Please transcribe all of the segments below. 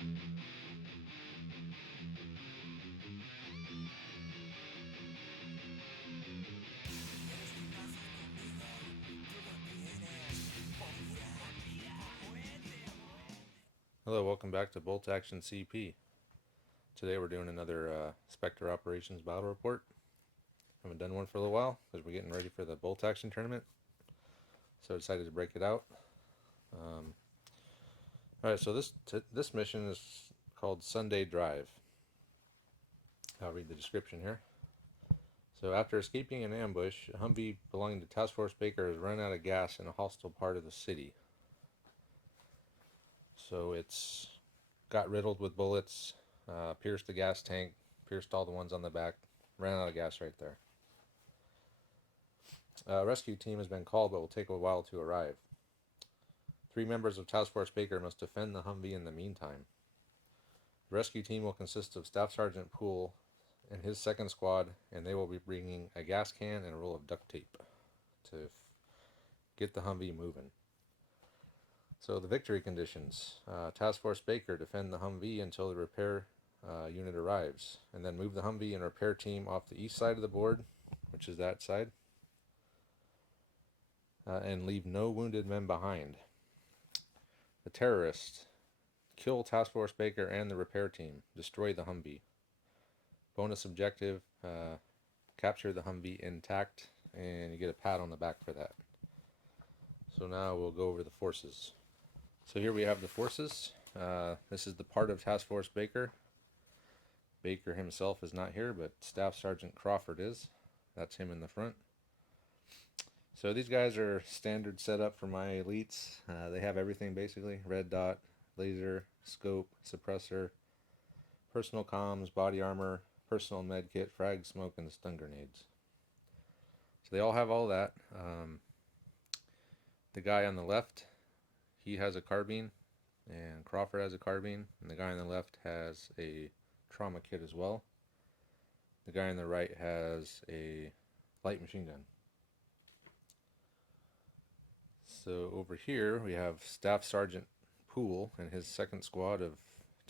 Hello, welcome back to Bolt Action CP. Today we're doing another Spectre Operations Battle Report. Haven't done one for a little while because we're getting ready for the Bolt Action tournament. So I decided to break it out. Alright, so this mission is called Sunday Drive. I'll read the description here. So after escaping an ambush, a Humvee belonging to Task Force Baker has run out of gas in a hostile part of the city. So it's got riddled with bullets, pierced the gas tank, pierced all the ones on the back, ran out of gas right there. A rescue team has been called but will take a while to arrive. 3 members of Task Force Baker must defend the Humvee in the meantime. The rescue team will consist of Staff Sergeant Poole and his second squad, and they will be bringing a gas can and a roll of duct tape to get the Humvee moving. So the victory conditions. Task Force Baker defend the Humvee until the repair unit arrives, and then move the Humvee and repair team off the east side of the board, which is that side, and leave no wounded men behind. The terrorists. Kill Task Force Baker and the repair team. Destroy the Humvee. Bonus objective, capture the Humvee intact, and you get a pat on the back for that. So now we'll go over the forces. So here we have the forces. This is the part of Task Force Baker. Baker himself is not here, but Staff Sergeant Crawford is. That's him in the front. So these guys are standard setup for my elites. They have everything basically. Red dot, laser, scope, suppressor, personal comms, body armor, personal med kit, frag, smoke, and stun grenades. So they all have all that. The guy on the left, he has a carbine, and Crawford has a carbine, and the guy on the left has a trauma kit as well. The guy on the right has a light machine gun. So over here we have Staff Sergeant Poole and his second squad of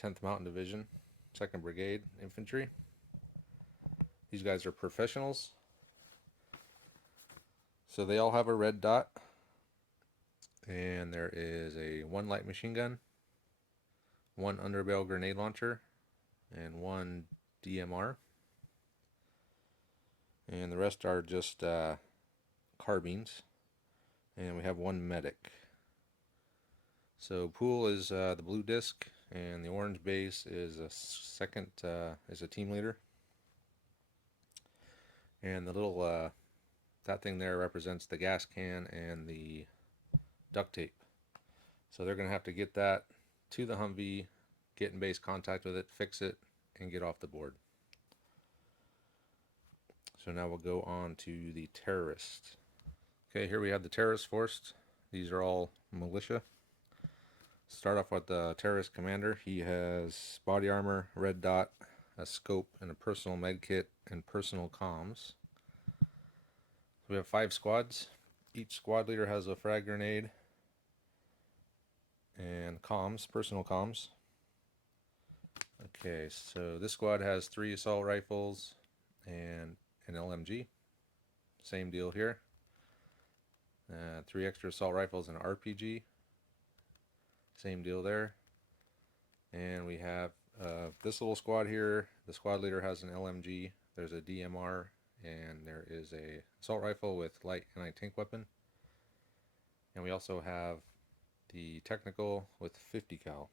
10th Mountain Division, 2nd Brigade Infantry. These guys are professionals. So they all have a red dot, and there is a 1 light machine gun, 1 underbarrel grenade launcher, and 1 DMR. And the rest are just carbines. And we have 1 medic. So Poole is the blue disc, and the orange base is a team leader. And the little that thing there represents the gas can and the duct tape. So they're going to have to get that to the Humvee, get in base contact with it, fix it, and get off the board. So now we'll go on to the terrorists. Okay, here we have the terrorist force. These are all militia. Start off with the terrorist commander. He has body armor, red dot, a scope, and a personal med kit and personal comms. We have 5 squads. Each squad leader has a frag grenade and comms, personal comms. Okay, so this squad has 3 assault rifles and an LMG. Same deal here. 3 extra assault rifles and an RPG. Same deal there. And we have this little squad here. The squad leader has an LMG. There's a DMR, and there is a assault rifle with light anti-tank weapon. And we also have the technical with 50 cal.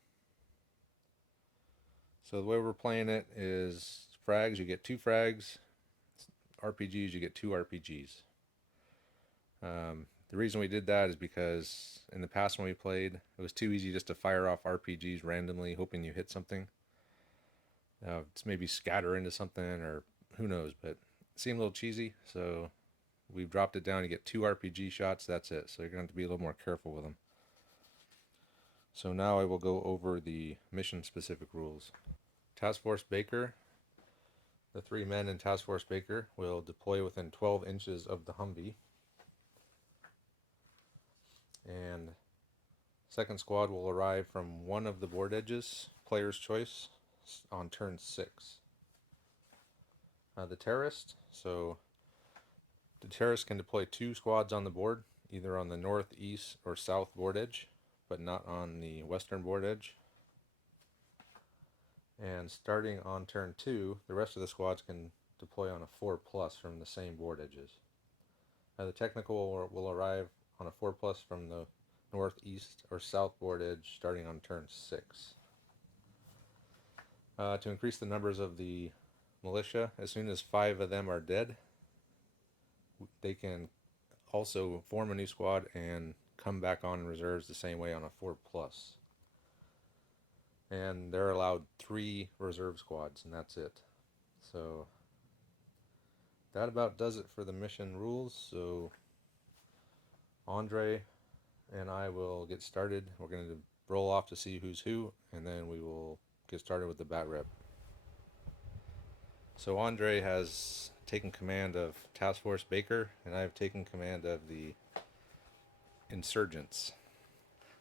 So the way we're playing it is frags, you get 2 frags. RPGs, you get 2 RPGs. The reason we did that is because in the past when we played, it was too easy just to fire off RPGs randomly, hoping you hit something. It's maybe scatter into something, or who knows, but it seemed a little cheesy, so we've dropped it down. You get 2 RPG shots, that's it. So you're going to have to be a little more careful with them. So now I will go over the mission-specific rules. Task Force Baker. The 3 men in Task Force Baker will deploy within 12 inches of the Humvee. And second squad will arrive from one of the board edges player's choice on turn 6. The terrorist. So the terrorist can deploy 2 squads on the board, either on the north, east, or south board edge, but not on the western board edge. And starting on turn 2, the rest of the squads can deploy on a 4+ from the same board edges. The technical will arrive on a 4+ from the north, east, or south board edge starting on turn 6. To increase the numbers of the militia, as soon as 5 of them are dead, they can also form a new squad and come back on in reserves the same way on a 4+. And they're allowed 3 reserve squads, and that's it. So that about does it for the mission rules. So Andre and I will get started. We're going to roll off to see who's who, and then we will get started with the bat rep. So Andre has taken command of Task Force Baker, and I've taken command of the insurgents.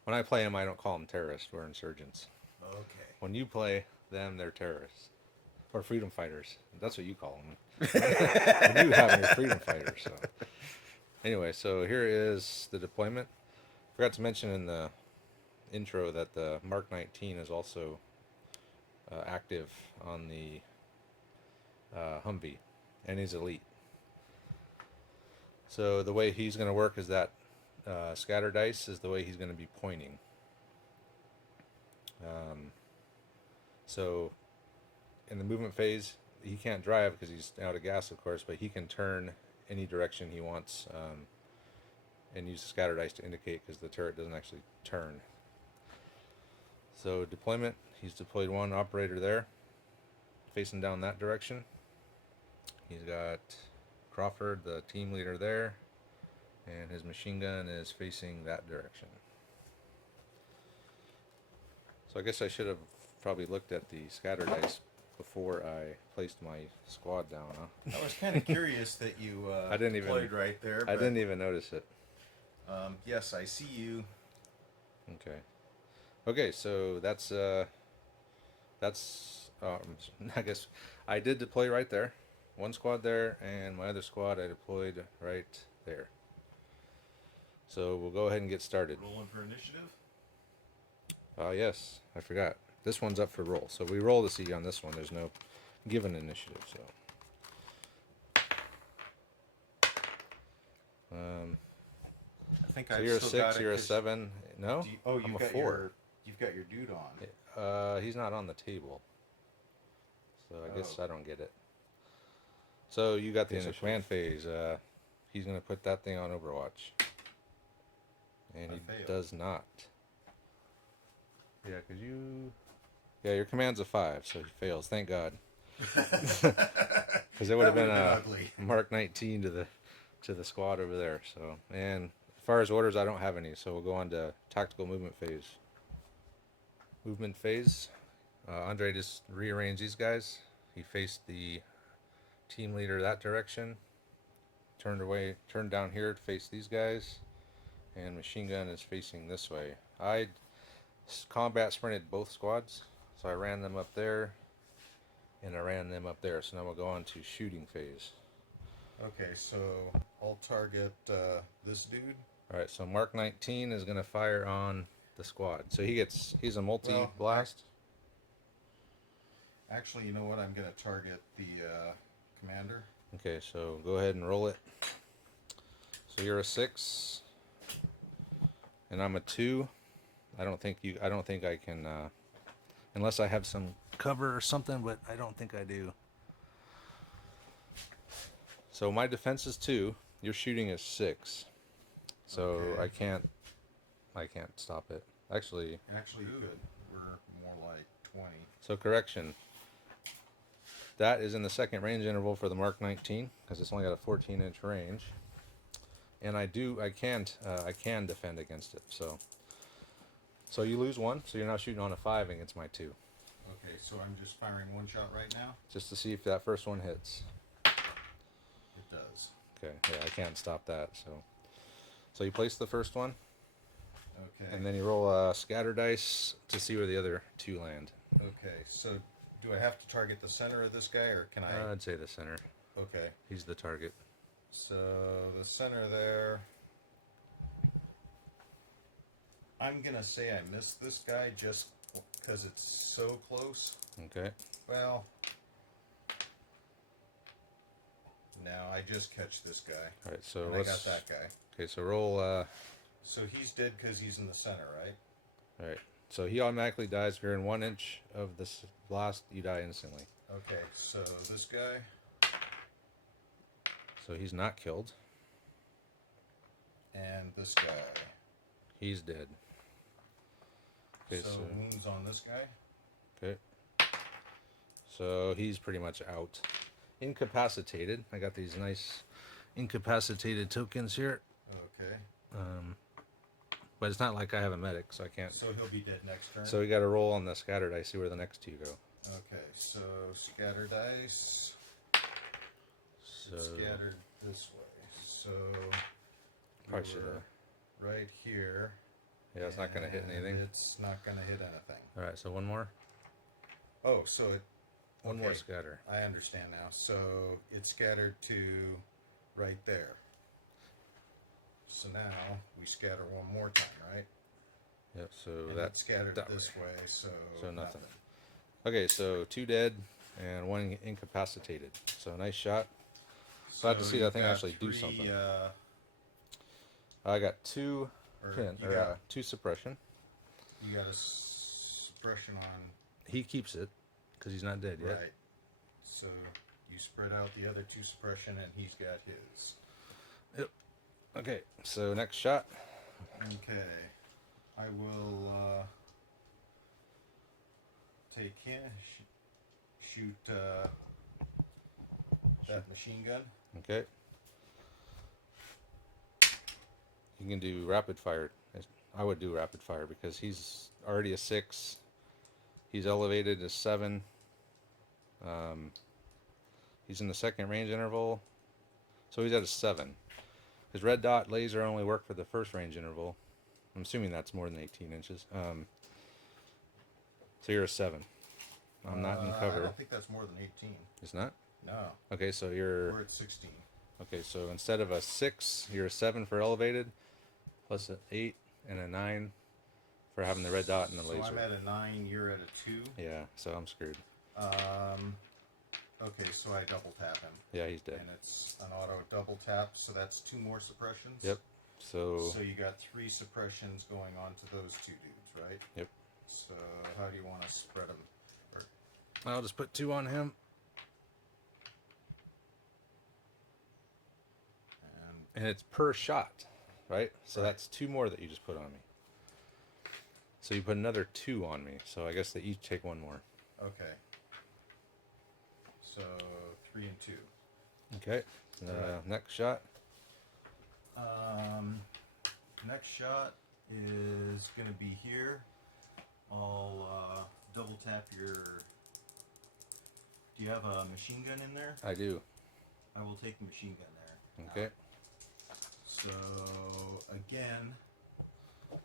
When I play them, I don't call them terrorists. We're insurgents. Okay. When you play them, they're terrorists. Or freedom fighters. That's what you call them. When you have your freedom fighters. So. Anyway, so here is the deployment. Forgot to mention in the intro that the Mark 19 is also active on the Humvee, and he's elite. So the way he's going to work is that scatter dice is the way he's going to be pointing. So in the movement phase, he can't drive because he's out of gas, of course, but he can turn any direction he wants and use the scatter dice to indicate, because the turret doesn't actually turn. So deployment, he's deployed 1 operator there, facing down that direction. He's got Crawford, the team leader, there, and his machine gun is facing that direction. So I guess I should have probably looked at the scatter dice before I placed my squad down, huh? I was kind of curious that you deployed right there. I didn't even notice it. Yes, I see you. Okay, so that's I guess I did deploy right there. 1 squad there, and my other squad I deployed right there. So we'll go ahead and get started. Rolling for initiative? Yes, I forgot. This one's up for roll. So we roll to see on this one. There's no given initiative. So I think so you're a 6, you're a 7. No? I'm a 4. You've got your dude on. He's not on the table. So I guess I don't get it. So you got the initial command phase. He's going to put that thing on Overwatch. And he does not. Yeah, because your command's a 5, so he fails. Thank God. Because it would have been a Mark 19 to the squad over there. So, and as far as orders, I don't have any. So we'll go on to tactical movement phase. Movement phase. Andre just rearranged these guys. He faced the team leader that direction. Turned down here to face these guys. And machine gun is facing this way. I combat sprinted both squads. So I ran them up there. And I ran them up there. So now we'll go on to shooting phase. Okay, so I'll target this dude. Alright, so Mark 19 is going to fire on the squad. So he's a multi-blast. Actually, you know what? I'm going to target the commander. Okay, so go ahead and roll it. So you're a 6, and I'm a 2. I don't think I can, unless I have some cover or something, but I don't think I do. So my defense is 2. Your shooting is 6. So okay. I can't stop it. Actually, you could. We're more like 20. So correction. That is in the second range interval for the Mark 19 because it's only got a 14-inch range, and I can defend against it. So you lose 1. So you're now shooting on a 5 against my 2. Okay, so I'm just firing 1 shot right now. Just to see if that first one hits. It does. Okay, yeah, I can't stop that. So you place the first one. Okay. And then you roll a scatter dice to see where the other 2 land. Okay, so do I have to target the center of this guy, or can I? I'd say the center. Okay, He's the target. so the center there. I'm gonna say I missed this guy just because it's so close. Okay. Well, now I just catch this guy. All right. So And I got that guy. Okay. So roll. So he's dead because he's in the center, right? All right. So he automatically dies. If you're in 1 inch of this blast, you die instantly. Okay, so this guy. So he's not killed. And this guy. He's dead. Okay. So wounds on this guy. Okay. So he's pretty much out. Incapacitated. I got these nice incapacitated tokens here. Okay. But it's not like I have a medic, so I can't. So he'll be dead next turn. So we got to roll on the scatter dice, see where the next two go. Okay, so scatter dice. So Scattered this way. So probably should we're right here. Yeah, it's not going to hit and anything. It's not going to hit anything. All right, so one more. Oh, so it. One more scatter. I understand now. So it's scattered to right there. So now we scatter one more time, right? Yep. So And that's it's scattered that this way. way. So Nothing. Okay, so 2 dead and 1 incapacitated. So nice shot. Glad to see that thing actually do something. I got 2 2 suppression. You got a suppression on. He keeps it because he's not dead yet. Right. So you spread out the other 2 suppression, and he's got his. Yep. Okay, so next shot. Okay. I will take him, shoot that machine gun. Okay. You can do rapid fire. I would do rapid fire because he's already a 6. He's elevated to 7. He's in the second range interval, so he's at a 7. His red dot laser only worked for the first range interval. I'm assuming that's more than 18 inches. So you're a 7. I'm not in cover. I don't think that's more than 18. It's not? No. Okay, so you're... We're at 16. Okay, so instead of a 6, you're a 7 for elevated, plus an 8 and a 9 for having the red dot and the laser. So I'm at a 9, you're at a 2. Yeah, so I'm screwed. Okay, so I double tap him. Yeah, he's dead. And it's an auto double tap, so that's 2 more suppressions? Yep. So you got 3 suppressions going on to those 2 dudes, right? Yep. So how do you want to spread them? I'll just put 2 on him. And it's per shot, right? So that's 2 more that you just put on me. So you put another 2 on me. So I guess they each take 1 more. Okay. So 3 and 2. Okay. Next shot. Next shot is going to be here. I'll double tap your... Do you have a machine gun in there? I do. I will take the machine gun there. Okay. So again,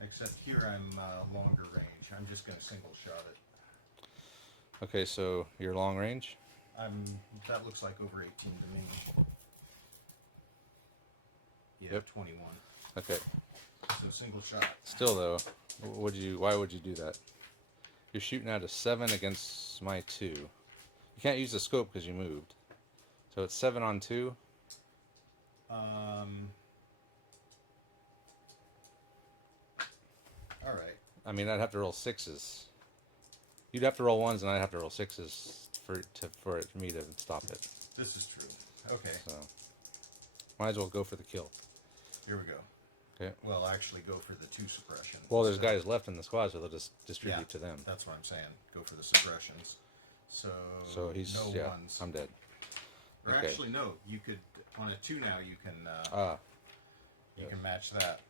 except here I'm longer range. I'm just going to single shot it. Okay, so you're long range? That looks like over 18 to me. Yeah, Yep. 21. Okay. So single shot. Still though, why would you do that? You're shooting at a 7 against my 2. You can't use the scope because you moved. So it's 7 on 2. All right. I mean, I'd have to roll 6s. You'd have to roll 1s, and I'd have to roll 6s for me to stop it. This is true. Okay. So might as well go for the kill. Here we go. Okay. Well, actually, go for the 2 suppression. Well, there's guys left in the squad, so they'll just distribute to them. That's what I'm saying. Go for the suppressions. So he's no ones. I'm dead. Or Okay. actually, no. You could on a 2 now. You can yes. can match that,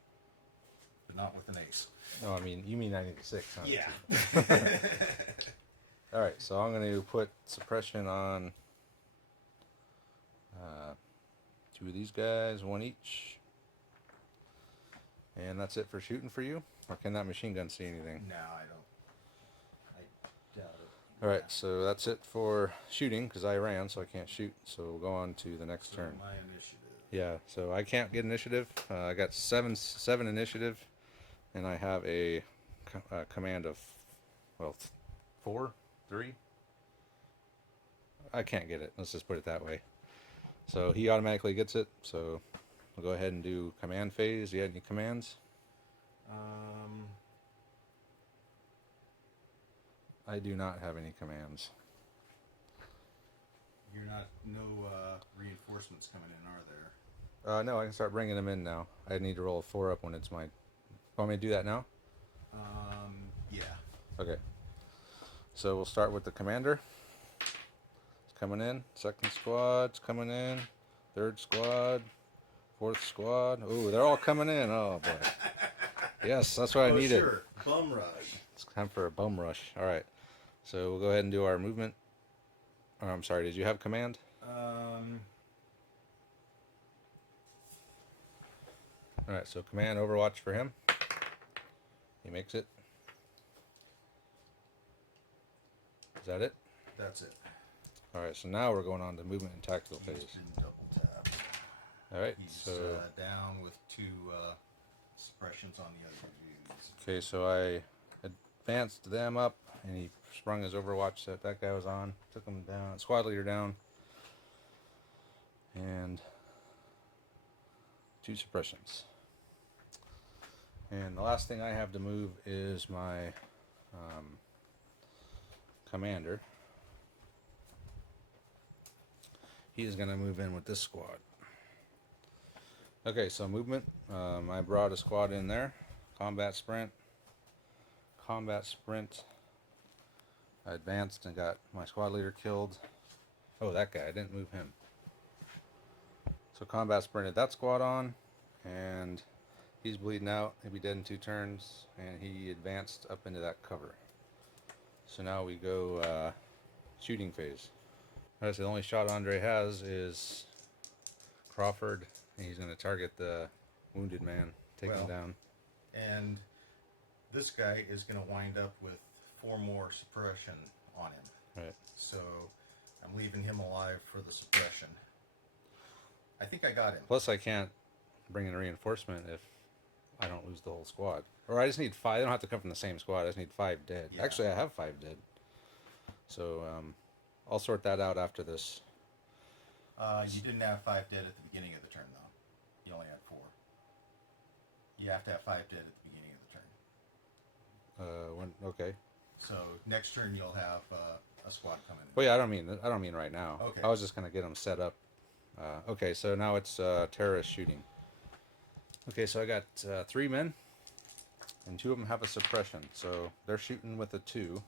but not with an ace. No, I mean you mean I need a 6, huh? Yeah. All right, so I'm going to put suppression on 2 of these guys, 1 each. And that's it for shooting for you? Or can that machine gun see anything? No, I don't. I doubt it. Alright, so that's it for shooting, because I ran, so I can't shoot. So we'll go on to the next So turn. my initiative. Yeah, so I can't get initiative. I got seven initiative, and I have a command of, well, 4, 3. I can't get it. Let's just put it that way. So he automatically gets it. So we'll go ahead and do command phase. Do you have any commands? I do not have any commands. You're not, no reinforcements coming in, are there? No, I can start bringing them in now. I need to roll a 4 up when it's my. Want me to do that now? Yeah. Okay. So we'll start with the commander. It's coming in. Second squad's coming in. Third squad. Fourth squad. Ooh, they're all coming in. Oh boy. Yes, that's what I needed. Sure. Bum rush. It's time for a bum rush. All right. So we'll go ahead and do our movement. Oh, I'm sorry. Did you have command? All right. So command Overwatch for him. He makes it. Is that it? That's it. All right. So now we're going on to movement and tactical He's phase. been double tapped. All right. He's So down with 2 suppressions on the other dudes. okay. So I advanced them up, and he sprung his Overwatch that guy was on. Took him down. Squad leader down. And 2 suppressions. And the last thing I have to move is my commander. He is going to move in with this squad. Okay, so movement. I brought a squad in there. Combat sprint. Combat sprint. I advanced and got my squad leader killed. Oh, that guy. I didn't move him. So combat sprinted that squad on, and he's bleeding out. He'll be dead in 2 turns, and he advanced up into that cover. So now we go shooting phase. Alright, so the only shot Andre has is Crawford, and he's going to target the wounded man, take him down. And this guy is going to wind up with 4 more suppression on him. Right. So I'm leaving him alive for the suppression. I think I got him. Plus, I can't bring in reinforcement if I don't lose the whole squad. Or I just need 5. They don't have to come from the same squad. I just need 5 dead. Yeah. Actually, I have 5 dead. So I'll sort that out after this. You didn't have 5 dead at the beginning of the turn, though. You only had 4. You have to have 5 dead at the beginning of the turn. Okay. So next turn you'll have a squad coming in. Well, yeah, I don't mean right now. Okay. I was just gonna get them set up. Okay, so now it's terrorist shooting. Okay, so I got 3 men, and 2 of them have a suppression. So they're shooting with a 2.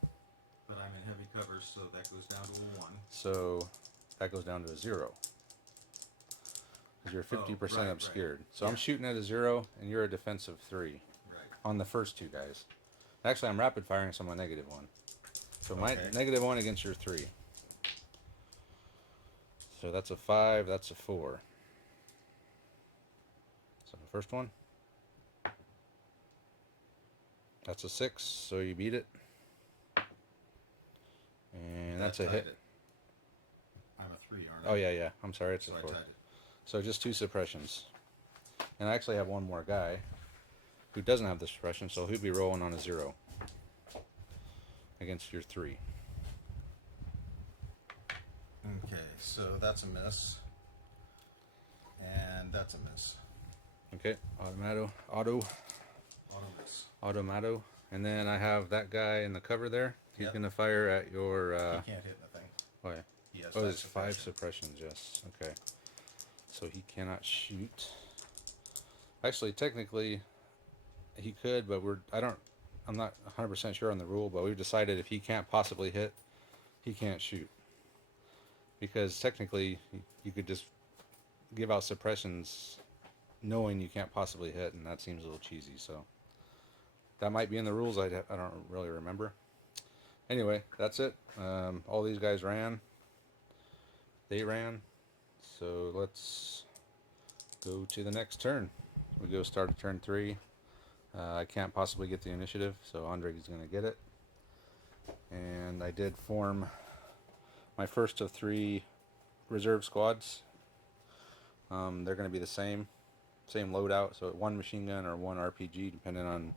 But I'm in heavy cover, so that goes down to a 1. So that goes down to a 0. Because you're 50% right, obscured. right. So I'm shooting at a 0, and you're a defensive 3 Right. on the first 2 guys. Actually, I'm rapid firing, so I'm a -1. So my Okay. -1 against your 3. So that's a 5, that's a 4. So the first one. That's a 6, so you beat it. And that's a hit. It. I'm a 3, aren't I? Oh, yeah. I'm sorry, it's So a I 4. tied it. So just 2 suppressions. And I actually have one more guy who doesn't have the suppression, so he'll be rolling on a 0 against your 3. Okay, so that's a miss. And that's a miss. Okay, auto, Auto miss. automato. And then I have that guy in the cover there. He's Yep. going to fire at your... He can't hit anything. oh, yeah. He has Oh, 5 there's 5 suppression. suppressions, yes. Okay. So he cannot shoot. Actually, technically, he could, but I'm not 100% sure on the rule, but we've decided if he can't possibly hit, he can't shoot. Because technically, you could just give out suppressions knowing you can't possibly hit, and that seems a little cheesy, so that might be in the rules. I don't really remember. Anyway, that's it. All these guys ran. They ran. So let's go to the next turn. We go start at turn 3. I can't possibly get the initiative, so Andre's going to get it. And I did form my first of 3 reserve squads. They're going to be the same loadout, so 1 machine gun or 1 RPG, depending on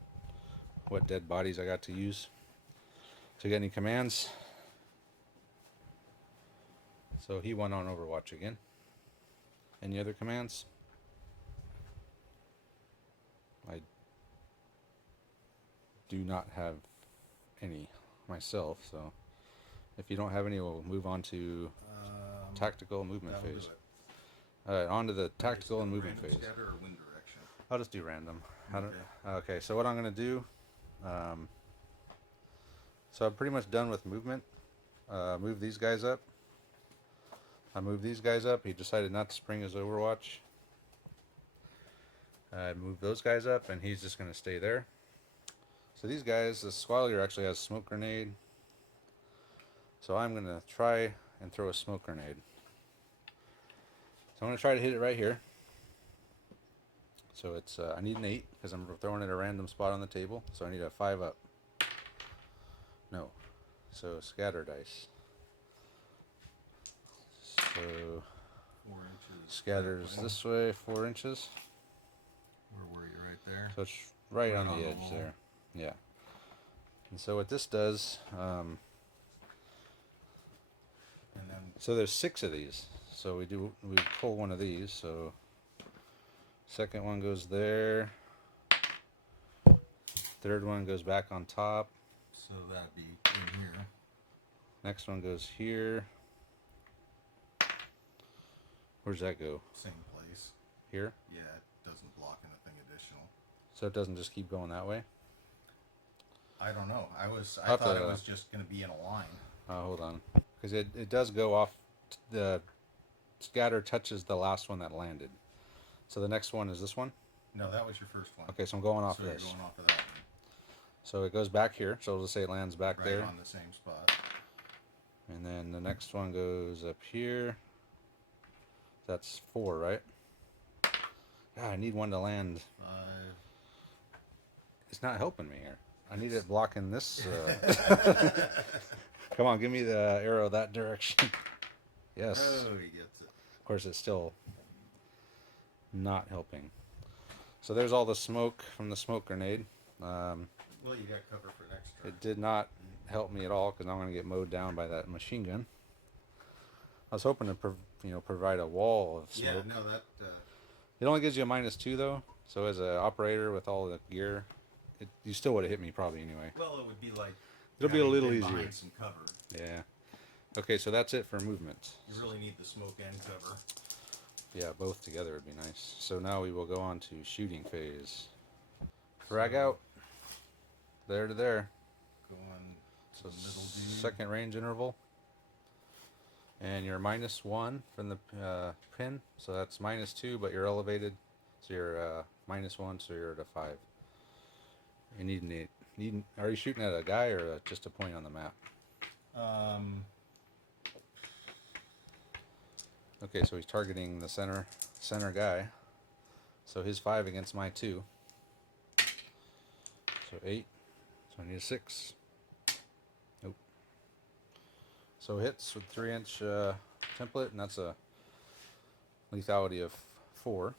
what dead bodies I got to use. So you got any commands? So he went on Overwatch again. Any other commands? I do not have any myself, so if you don't have any, we'll move on to tactical movement that'll phase. do it. Alright, on to the tactical and movement Random phase. scatter or wind direction? I'll just do random. Okay. Okay, so what I'm going to do, so I'm pretty much done with movement. Move these guys up. I moved these guys up. He decided not to spring his Overwatch. I moved those guys up, and he's just going to stay there. So these guys, the squad leader actually has a smoke grenade. So I'm going to try and throw a smoke grenade. So I'm going to try to hit it right here. So it's I need an 8 because I'm throwing it at a random spot on the table. So I need a 5 up. No. So scatter dice. So 4 inches. scatters this way 4 inches. Where were you? Right there. So it's right on the edge wall. there. Yeah. And so what this does, And then so there's 6 of these. So we pull one of these. So second one goes there. Third one goes back on top. so that'd be in here. Next one goes here. Where's that go? Same place. Here? Yeah, it doesn't block anything additional. So it doesn't just keep going that way? I don't know. I I'll thought have it to- was just going to be in a line. Hold on. Because it does go off. The scatter touches the last one that landed. So the next one is this one? No, that was your first one. Okay, so I'm going off so this. you're going off of that one. So it goes back here. So we'll just say it lands back Right there. on the same spot. And then the next one goes up here. That's 4, right? God, I need one to land. 5. It's not helping me here. I need it blocking this. Come on, give me the arrow that direction. Yes. Oh, he gets it. Of course, it's still not helping. So there's all the smoke from the smoke grenade. Well, you got cover for next turn. It did not help me at all because now I'm going to get mowed down by that machine gun. I was hoping to provide a wall of smoke. Yeah, no, that. It only gives you a -2 though. So as an operator with all the gear, you still would have hit me probably anyway. Well, it would be like. It'll be a having little been easier. behind some cover. Yeah. Okay, so that's it for movement. You really need the smoke and cover. Yeah, both together would be nice. So now we will go on to shooting phase. Frag out. There to there. Going So middle dude. second range interval. And you're -1 from the pin. So that's -2, but you're elevated. So you're -1, so you're at a 5. You need an 8. Are you shooting at a guy or just a point on the map? Okay, so he's targeting the center guy. So his 5 against my 2. So 8. So I need a 6. Nope. So hits with 3-inch template, and that's a lethality of 4.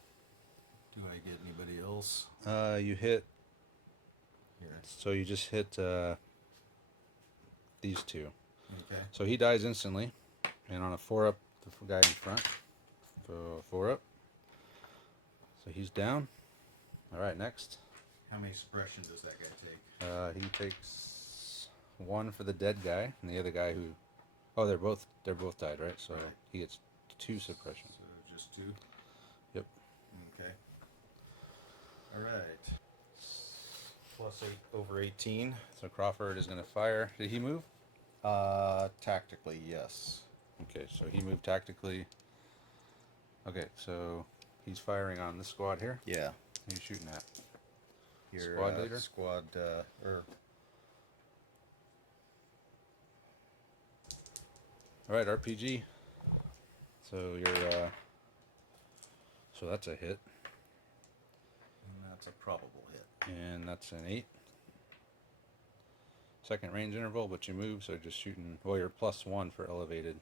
Do I get anybody else? You hit. Here. So you just hit these 2. Okay. So he dies instantly, and on a 4 up, the guy in front. So 4 up. So he's down. All right, next. How many suppression does that guy take? He takes 1 for the dead guy, and the other guy who. Oh, they're both died, right? So Right. he gets 2 suppression. So just 2. Yep. Okay. All right. Plus 8 over 18. So Crawford is going to fire. Did he move? Tactically, yes. Okay, so he moved tactically. Okay, so he's firing on this squad here. Yeah. Who you shooting at? Your Squad leader? Squad, All right, RPG. So you're. So that's a hit, and that's a probable hit. and that's an 8. second range interval, but you move, so just shooting. Well, you're +1 for elevated.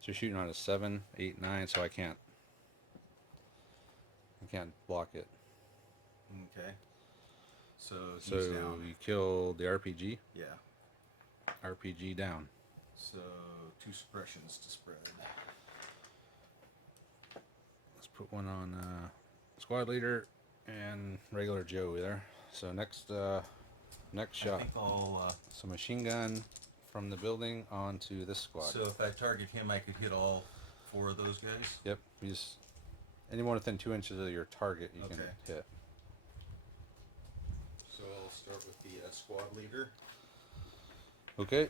So you're shooting on a 7, 8, 9. So I can't block it. Okay. So So he's down. you killed the RPG. Yeah. RPG down. So 2 suppressions to spread. Let's put one on squad leader and regular Joe there. So next shot. I think I'll. So machine gun from the building onto this squad. So if I target him, I could hit all 4 of those guys. Yep. You just anyone within 2 inches of your target, you can Okay. hit. So I'll start with the squad leader. Okay.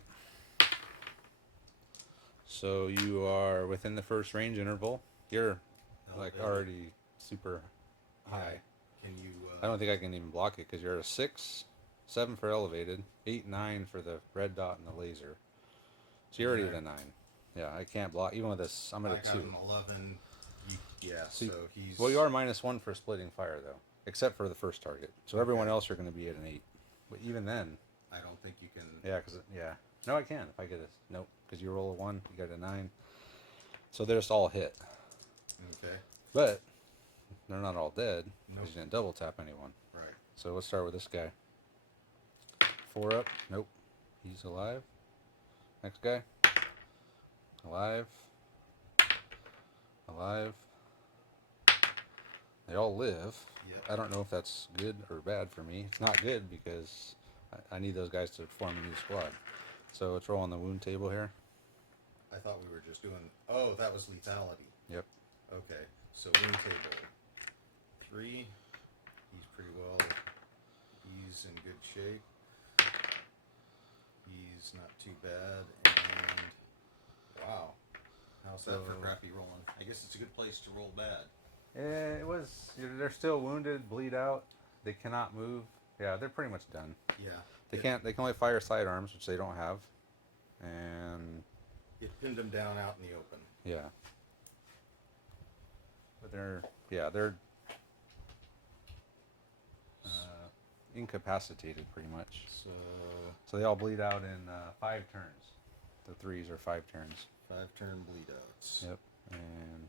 So you are within the first range interval. You're like Elevated. already super high. Can you? I don't think I can even block it because you're a 6, 7 for elevated, 8, 9 for the red dot and the laser. So you're already at a 9. Yeah, I can't block even with this. I'm at a I got 2. an 11. Yeah. So, So he's. well, you are -1 for splitting fire though, except for the first target. So everyone else are going to be at an 8. But even then, I don't think you can. yeah, no, I can if I get a nope because you roll a 1, you got a 9. So they're just all hit. Okay. But they're not all dead because Nope. you didn't double tap anyone. Right. So let's start with this guy. 4 up. Nope. He's alive. Next guy. Alive. Alive. They all live. Yep. I don't know if that's good or bad for me. It's not good because I need those guys to form a new squad. So let's roll on the wound table here. I thought we were just doing. Oh, that was lethality. Yep. Okay. So wound table 3. He's pretty well. He's in good shape. He's not too bad. And wow, how's that for So- crappy rolling? I guess it's a good place to roll bad. It was. They're still wounded, bleed out. They cannot move. Yeah, they're pretty much done. Yeah. They can't. They can only fire sidearms, which they don't have. And It pinned him down out in the open. yeah, but they're incapacitated pretty much. So they all bleed out in 5 turns. The 3s are 5 turns. 5-turn bleed outs. Yep. And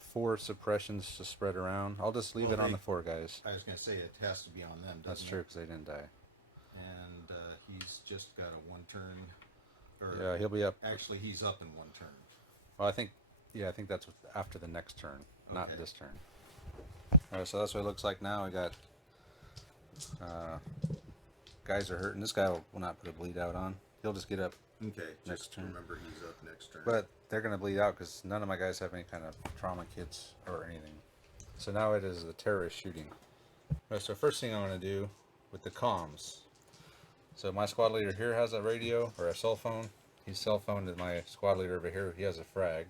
4 suppressions to spread around. I'll just leave Well, it on they- the 4 guys. I was going to say it has to be on them. That's doesn't true it? because they didn't die. And he's just got a 1-turn. Or Yeah, he'll be up. actually, he's up in 1 turn. Well, I think that's after the next turn, not Okay. this turn. All right, so that's what it looks like now. We got guys are hurting. This guy will not put a bleed out on. He'll just get up. Okay. Next Just turn. remember he's up next turn. But they're going to bleed out because none of my guys have any kind of trauma kits or anything. So now it is the terrorist shooting. All right, so first thing I want to do with the comms. So my squad leader here has a radio or a cell phone. He's cell phoned to my squad leader over here. He has a frag.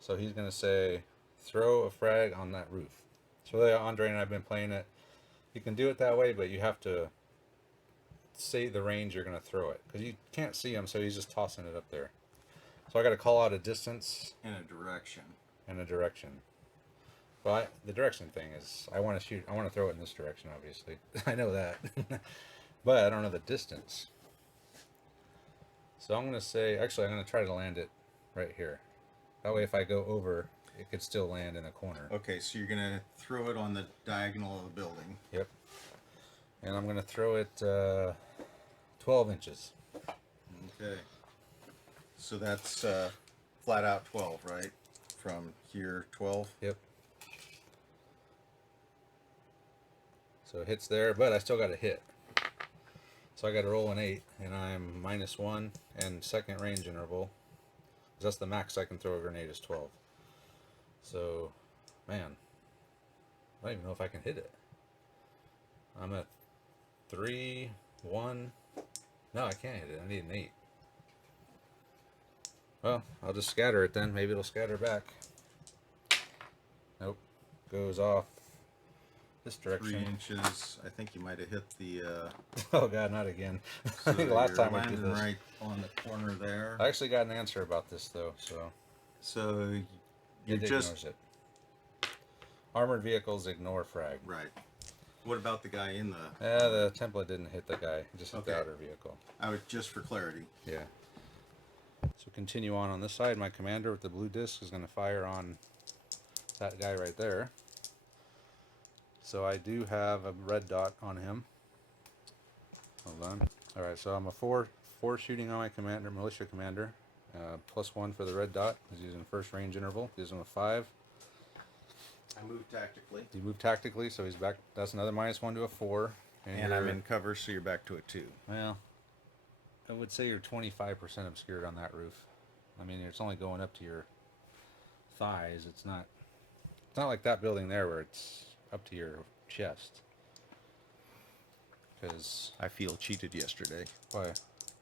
So he's going to say, throw a frag on that roof. So Andre and I have been playing it. You can do it that way, but you have to say the range you're going to throw it. Because you can't see him, so he's just tossing it up there. So I got to call out a distance in a direction. and a direction. Well, the direction thing is, I want to throw it in this direction, obviously. I know that. But I don't know the distance. So I'm going to say, actually, I'm going to try to land it right here. That way, if I go over, it could still land in the corner. Okay, so you're going to throw it on the diagonal of the building. Yep. And I'm going to throw it 12 inches. Okay. So that's flat out 12, right? From here, 12? Yep. So it hits there, but I still got a hit. So I got to roll an 8, and I'm -1, and second range interval. 'Cause that's the max I can throw a grenade is 12. So, man, I don't even know if I can hit it. I'm at 3, 1. No, I can't hit it. I need an 8. Well, I'll just scatter it then. Maybe it'll scatter back. Nope. Goes off this 3 direction. inches. I think you might have hit the... Oh god, not again. so I think last you're time I did landing this. right on the corner there. I actually got an answer about this though, so So you it just... ignores it. Armored vehicles ignore frag. Right. What about the guy in the? The template didn't hit the guy; it just hit the Okay. outer vehicle. I was just for clarity. Yeah. So continue on this side. My commander with the blue disc is going to fire on that guy right there. So I do have a red dot on him. Hold on. All right, so I'm a four shooting on my commander, militia commander. +1 for the red dot. He's using first range interval. Gives him a 5. I moved tactically. He moved tactically, so he's back. That's another -1 to a 4. And I'm in cover, so you're back to a 2. Well, I would say you're 25% obscured on that roof. I mean, it's only going up to your thighs. It's not like that building there where it's up to your chest. Because I feel cheated yesterday why?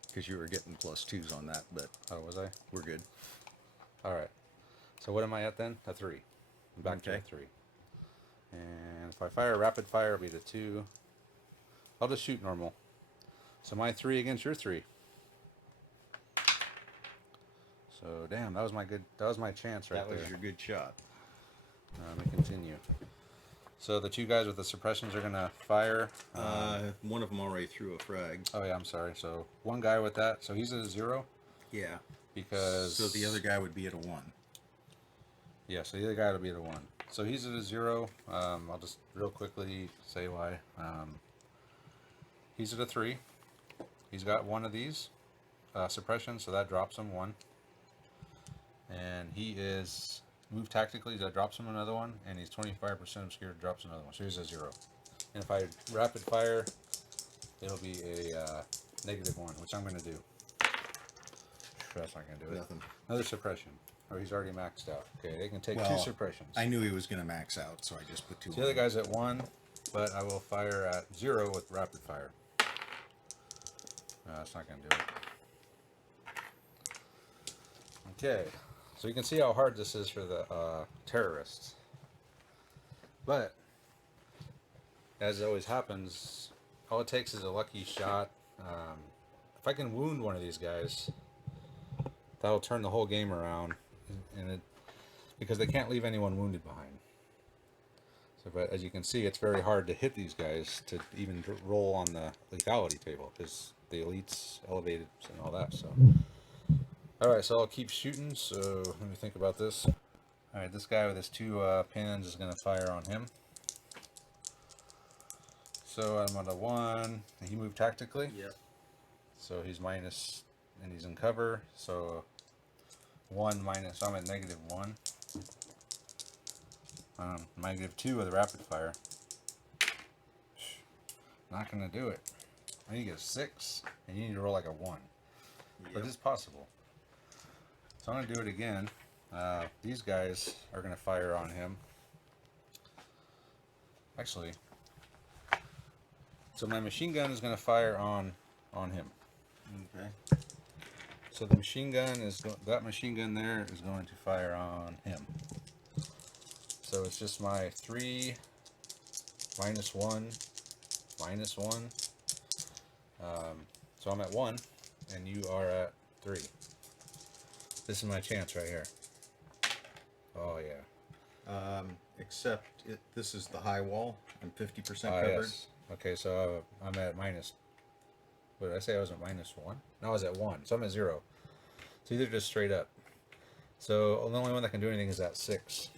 because you were getting +2s on that, but Oh, was I? we're good. All right. So what am I at then? A 3. I'm back to a Okay. 3. And if I fire rapid fire, it'll be the 2. I'll just shoot normal. So my 3 against your 3. So damn, that was my chance right That was there. your good shot. Let me continue. So the 2 guys with the suppressions are gonna fire. One of them already threw a frag. Oh yeah, I'm sorry. So one guy with that, so he's at a 0 Yeah. because. So the other guy would be at a 1. Yeah, so the other guy will be at a 1. So he's at a 0. I'll just real quickly say why. He's at a 3. He's got one of these suppression, so that drops him 1. And he is moved tactically, that drops him another 1. And he's 25% obscured, drops another 1. So he's a 0. And if I rapid fire, it'll be a -1, which I'm going to do. That's not going to do it. Nothing. Another suppression. Or he's already maxed out. Okay, they can take Well, 2 suppressions. I knew he was going to max out, so I just put 2 The on. other guy's at 1, but I will fire at 0 with rapid fire. That's not going to do it. Okay, so you can see how hard this is for the terrorists. But, as it always happens, all it takes is a lucky shot. If I can wound one of these guys, that'll turn the whole game around, because they can't leave anyone wounded behind. So, but as you can see, it's very hard to hit these guys to even roll on the lethality table because the elites elevated and all that. So, all right, so I'll keep shooting. So let me think about this. All right, this guy with his 2 pins is going to fire on him. So I'm at a 1. He moved tactically. Yep. So he's minus, and he's in cover. So 1 minus. I'm at -1. -2 with a rapid fire. Not gonna do it. I need to get a 6, and you need to roll like a 1. Yep. But it's possible. So I'm gonna do it again. These guys are gonna fire on him. Actually, so my machine gun is gonna fire on him. Okay. So the machine gun that machine gun there is going to fire on him. So it's just my 3 -1 -1. So I'm at 1, and you are at 3. This is my chance right here. Oh yeah. Except this is the high wall. I'm 50% covered. Yes. Okay, so I'm at minus. What did I say? I was at -1. No, I was at 1. So I'm at 0. So either just straight up. So the only one that can do anything is at 6.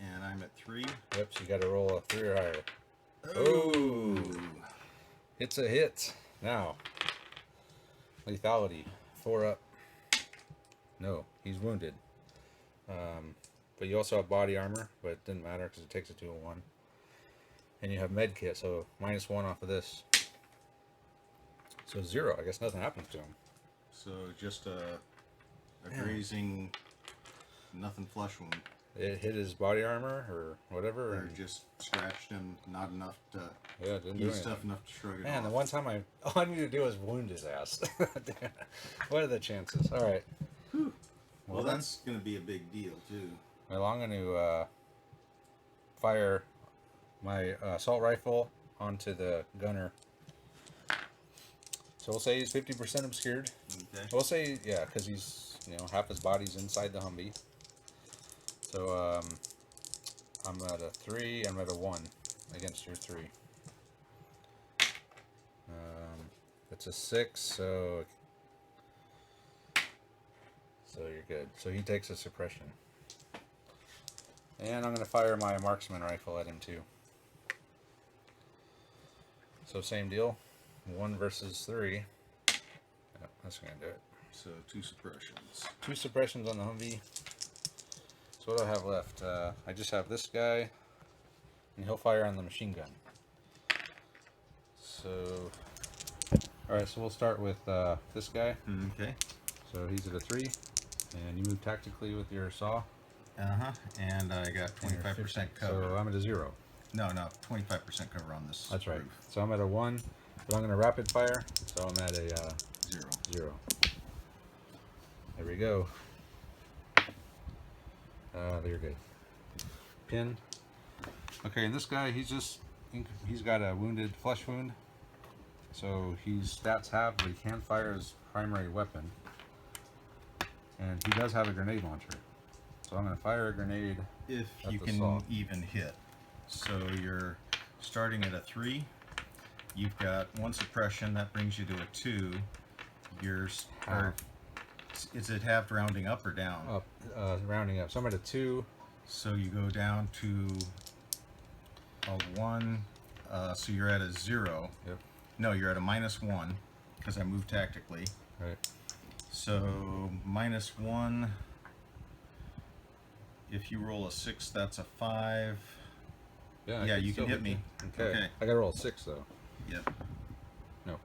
And I'm at 3. Yep. So you got to roll a 3 or higher. Oh. It's a hit. Now, lethality, 4 up. No, he's wounded. But you also have body armor, but it didn't matter because it takes it to a 1. And you have med kit, so -1 off of this. So 0. I guess nothing happens to him. So just a grazing, nothing flush wound. It hit his body armor or whatever. Or And just scratched him, not enough to. yeah, it didn't do He's anything. tough enough to shrug it Man, the off. one time all I needed to do was wound his ass. Damn. What are the chances? All right. Whew. Well, Well, that's going to be a big deal too. Well, I'm going to fire my assault rifle onto the gunner. So we'll say he's 50% obscured. Okay. We'll say, yeah, because he's, half his body's inside the Humvee. So I'm at a 3, I'm at a 1. against your 3. It's a 6, so you're good. So he takes a suppression. And I'm going to fire my marksman rifle at him too. So same deal. 1 versus 3. Yep, that's going to do it. So 2 suppressions. 2 suppressions on the Humvee. So what do I have left? I just have this guy, and he'll fire on the machine gun. So, alright, so we'll start with this guy. Okay. So he's at a 3, and you move tactically with your saw. And I got 25% cover. So I'm at a 0. No, 25% cover on this. That's right. Roof. So I'm at a 1, but I'm going to rapid fire, so I'm at a 0. There we go. They're good. Pin. Okay, and this guy, he's got a wounded flesh wound. So he's stats half, but he can fire his primary weapon. And he does have a grenade launcher. So I'm going to fire a grenade. If you can even hit. So you're starting at a 3. You've got 1 suppression, that brings you to a 2. Is it halved rounding up or down? Up, rounding up. So I'm at a 2. So you go down to a 1. So you're at a 0. Yep. No, you're at a -1 because I moved tactically. Right. So -1. If you roll a 6, that's a 5. Yeah, you can hit me. Okay. I gotta roll a 6 though. Yep. No.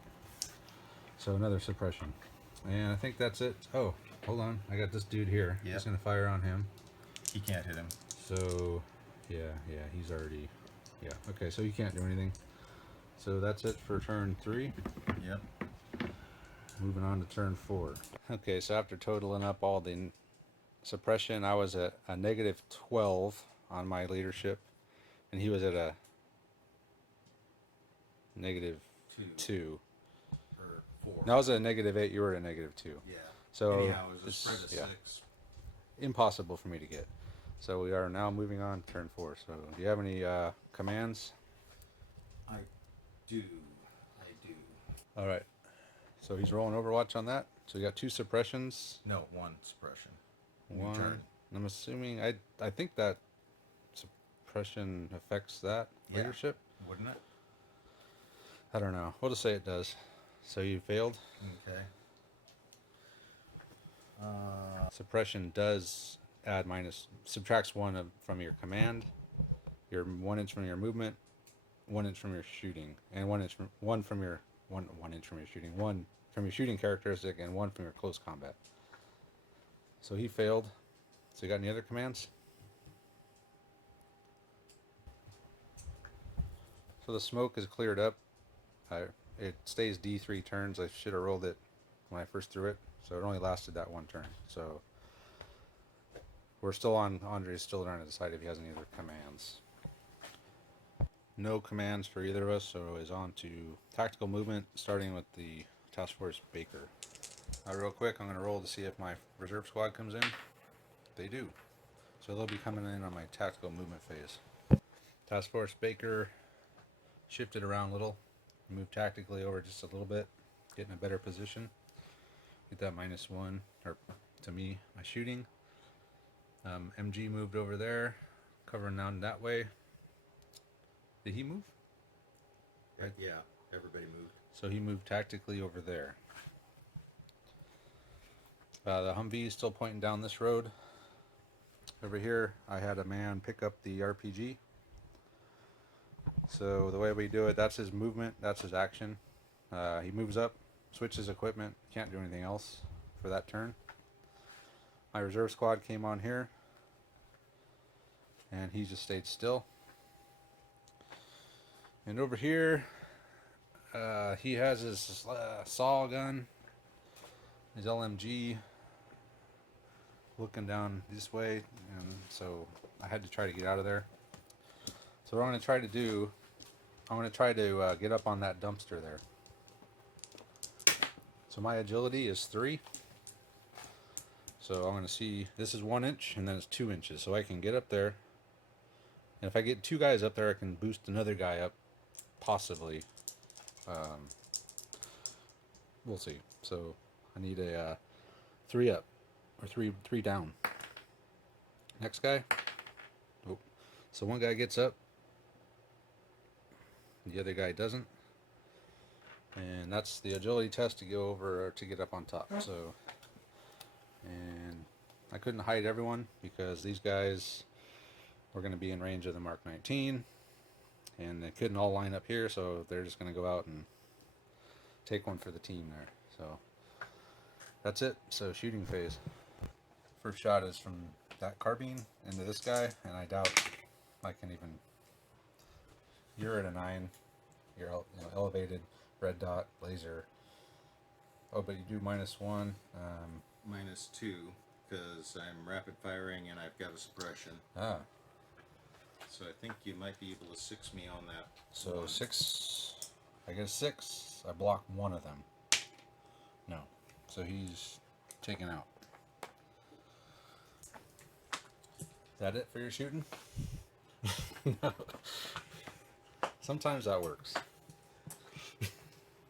So another suppression. And I think that's it. Oh, hold on. I got this dude here. Yep. He's gonna fire on him. He can't hit him. So, yeah, he's already... Yeah, okay, so you can't do anything. So that's it for turn 3. Yep. Moving on to turn 4. Okay, so after totaling up all the suppression, I was at a -12 on my leadership, and he was at a -2. Or 4. No, I was at a -8, you were at a -2. Yeah. So anyhow, it was a spread of 6. Impossible for me to get. So we are now moving on to turn 4. So do you have any commands? I do. All right. So he's rolling Overwatch on that. So you got 2 suppressions. No, 1 suppression. 1. Turn. I'm assuming I think that suppression affects that leadership. Wouldn't it? I don't know. We'll just say it does. So you failed. Okay. Suppression does add subtracts 1 from your command, your 1 inch from your movement, 1 inch from your shooting, and 1 inch from your shooting, 1 from your shooting characteristic, and 1 from your close combat. So he failed. So you got any other commands? So the smoke is cleared up. It stays D3 turns. I should have rolled it when I first threw it, so it only lasted that 1 turn. So we're still on. Andre's still trying to decide if he has any other commands. No commands for either of us, so is on to tactical movement, starting with the Task Force Baker. Real quick, I'm going to roll to see if my reserve squad comes in. They do. So they'll be coming in on my tactical movement phase. Task Force Baker shifted around a little. Move tactically over just a little bit. Get in a better position. Get that -1, or to me, my shooting. MG moved over there, covering down that way. Did he move? Right. Yeah, everybody moved. So he moved tactically over there. The Humvee is still pointing down this road. Over here, I had a man pick up the RPG. So the way we do it, that's his movement, that's his action. He moves up, switches equipment, can't do anything else for that turn. My reserve squad came on here, and he just stayed still. And over here, he has his saw gun, his LMG, looking down this way, and so I had to try to get out of there. So what I'm going to try to do, I'm going to try to get up on that dumpster there. So my agility is 3. So I'm going to see, this is 1 inch, and then it's 2 inches. So I can get up there, And if I get 2 guys up there, I can boost another guy up, possibly. We'll see. So I need a 3 up, or three down. Next guy. Oh. So one guy gets up, the other guy doesn't. And that's the agility test to go over, or to get up on top. So, and I couldn't hide everyone because these guys were going to be in range of the Mark 19, and they couldn't all line up here, so they're just going to go out and take one for the team there. So that's it. So shooting phase. First shot is from that carbine into this guy, and I doubt I can even. You're at a 9. You're elevated, red dot, laser. Oh, but you do -1. -2 because I'm rapid firing and I've got a suppression. Ah. So I think you might be able to 6 me on that. So one. 6. I get a 6. I block one of them. No. So he's taken out. Is that it for your shooting? No. Sometimes that works.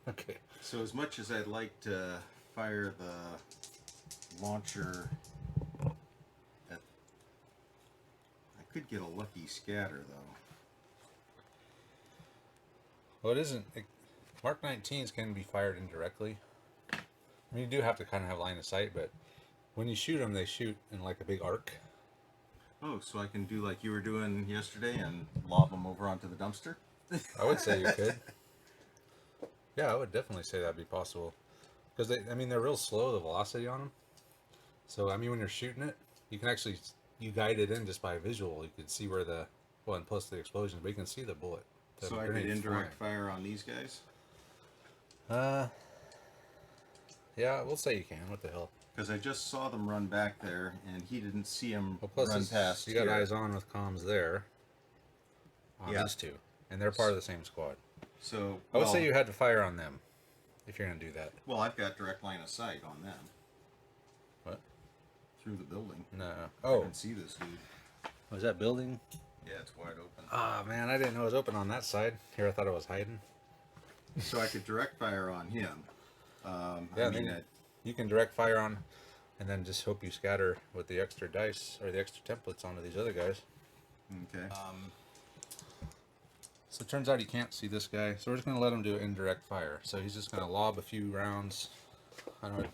Okay. So as much as I'd like to fire the launcher at, I could get a lucky scatter though. Well, it isn't. Mark 19s can be fired indirectly. I mean, you do have to kind of have line of sight, but when you shoot them, they shoot in like a big arc. Oh, so I can do like you were doing yesterday and lob them over onto the dumpster? I would say you could. Yeah, I would definitely say that'd be possible. Because they're real slow, the velocity on them. So, I mean, when you're shooting it, you can actually, you guide it in just by visual. You can see where and plus the explosions, but you can see the bullet. So I could indirect fire on these guys? Yeah, we'll say you can. What the hell? Because I just saw them run back there, and he didn't see them Well, plus run past. you got here. eyes on with comms there. On these two. And they're part of the same squad. So I would say you had to fire on them if you're going to do that. Well, I've got direct line of sight on them. What? Through the building. No. I can see this dude. Was that building? Yeah, it's wide open. Ah, man, I didn't know it was open on that side. Here, I thought it was hiding. So I could direct fire on him. Yeah, you can direct fire on, and then just hope you scatter with the extra dice or the extra templates onto these other guys. Okay. So it turns out he can't see this guy, so we're just going to let him do indirect fire. So he's just going to lob a few rounds. I don't know.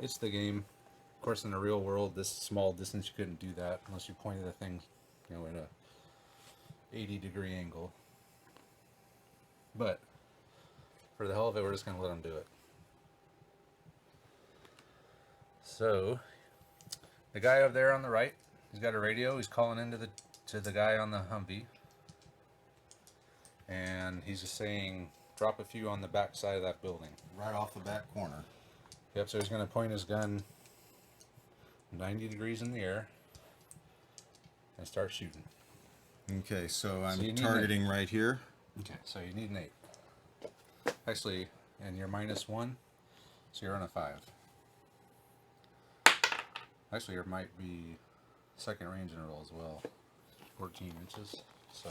It's the game. Of course, in the real world, this small distance, you couldn't do that unless you pointed the thing, at a 80-degree angle. But for the hell of it, we're just going to let him do it. So the guy over there on the right, he's got a radio. He's calling into the guy on the Humvee. And he's just saying, drop a few on the back side of that building. Right off the back corner. Yep, so he's going to point his gun 90 degrees in the air and start shooting. Okay, so I'm targeting right here. Okay, so you need an 8. Actually, and you're -1, so you're on a 5. Actually, there might be second range interval as well. 14 inches, so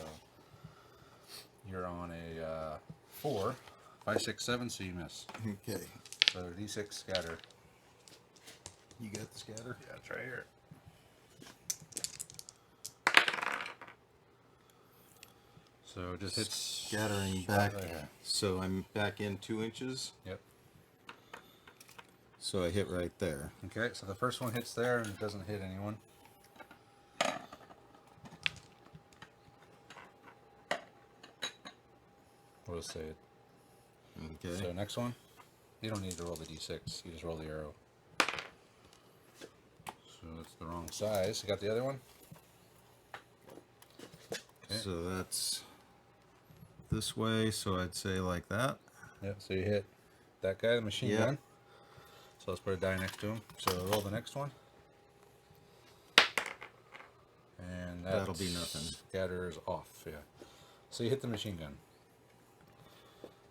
you're on a 4, 5, 6, 7, so you miss. Okay. So D6 scatter. You got the scatter? Yeah, it's right here. So just hits scattering back. Right here. So I'm back in 2 inches. Yep. So I hit right there. Okay, so the first one hits there and it doesn't hit anyone. We'll say it. Okay. So next one, you don't need to roll the d6, you just roll the arrow. So that's the wrong size. You got the other one? Okay. So that's this way, so I'd say like that. Yep, so you hit that guy, the machine gun. So let's put a die next to him. So roll the next one. And that'll be nothing. Scatters off, yeah. So you hit the machine gun.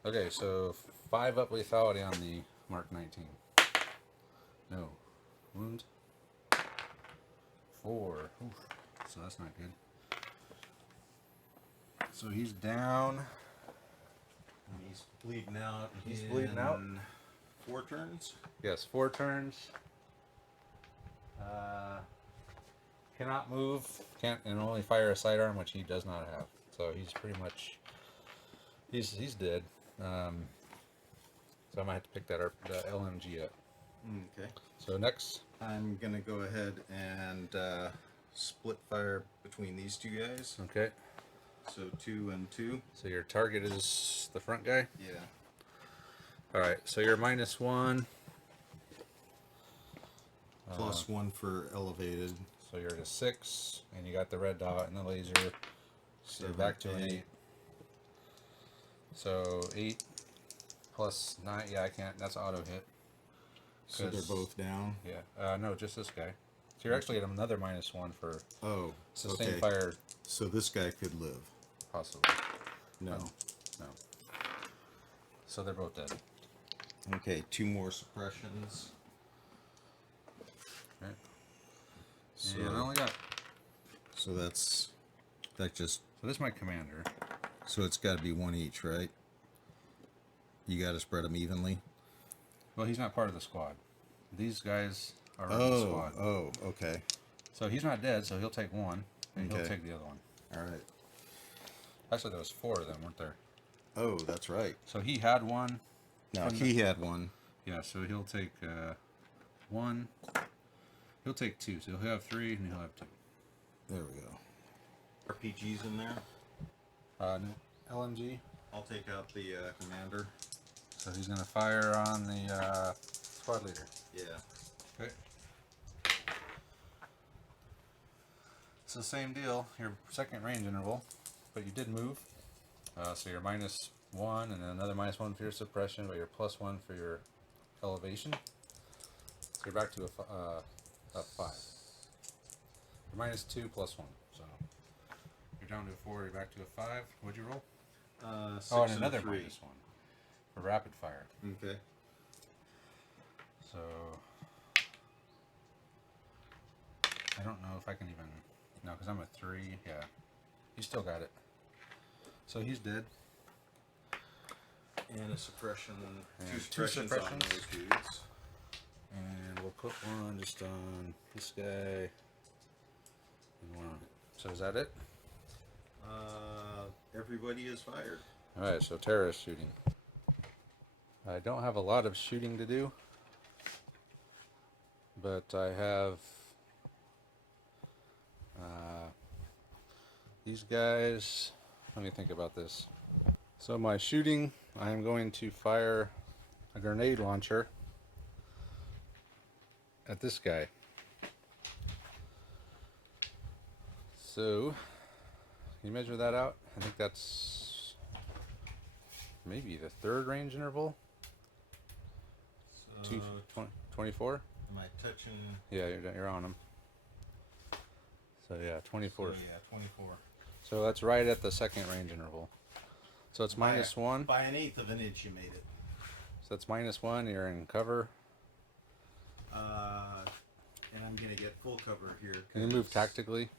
Okay, so 5 up lethality on the Mark 19. No. Wound. 4. Oof. so that's not good. So he's down. And he's bleeding out. He's bleeding out. 4 turns. Yes, 4 turns. Cannot move. Can't and only fire a sidearm, which he does not have. So he's pretty much he's dead. So I might have to pick that LMG up. Okay. So next, I'm gonna go ahead and split fire between these 2 guys. okay. So 2 and 2. So your target is the front guy. Yeah. All right. So you're -1. +1 for elevated. So you're at a 6, and you got the red dot and the laser. So you're 7, back to an 8. 8. So 8 plus 9. Yeah, I can't. That's auto hit. So they're both down. Yeah. No, just this guy. So you're actually at another -1 for Oh, sustained okay. fire, So this guy could live. possibly. No. No. So they're both dead. Okay, 2 more suppressions. Right. So, And I only got. so that just, So this is my commander. so it's got to be 1 each, right? You got to spread them evenly. Well, he's not part of the squad. These guys are in the squad. Oh, okay. So he's not dead, so he'll take 1, and he'll Okay. take the other one. All right. Actually, there was 4 of them, weren't there? Oh, that's right. So he had 1. Now From he had 1. Yeah, so he'll take 1. He'll take 2, so he'll have 3, and he'll have 2. There we go. RPGs in there. No, LMG. I'll take out the commander. So he's gonna fire on the squad leader. Yeah. Okay. It's the same deal. Your second range interval, but you did move. So you're -1, and then another -1 for your suppression, but you're +1 for your elevation. So you're back to a 5. You're -2 +1. So you're down to a 4. You're back to a 5. What'd you roll? 6 Oh, and another a 3. -1 for rapid fire. Okay. So I don't know if I can even. No, because I'm a 3. Yeah, you still got it. So he's dead. And a suppression. And 2 2 suppressions on suppressions. those dudes. And we'll put 1 just on this guy. And 1 on it. So is that it? Everybody is fired. Alright, so terrorist shooting. I don't have a lot of shooting to do. But I have these guys. Let me think about this. So my shooting, I am going to fire a grenade launcher at this guy. So, can you measure that out? I think that's maybe the 3rd range interval. So, 24? am I touching? Yeah, you're on them. So yeah, 24. So, yeah, 24. So that's right at the 2nd range interval. So it's -1. By 1/8 of an inch, you made it. So that's -1. You're in cover. And I'm gonna get full cover here. Can you move tactically?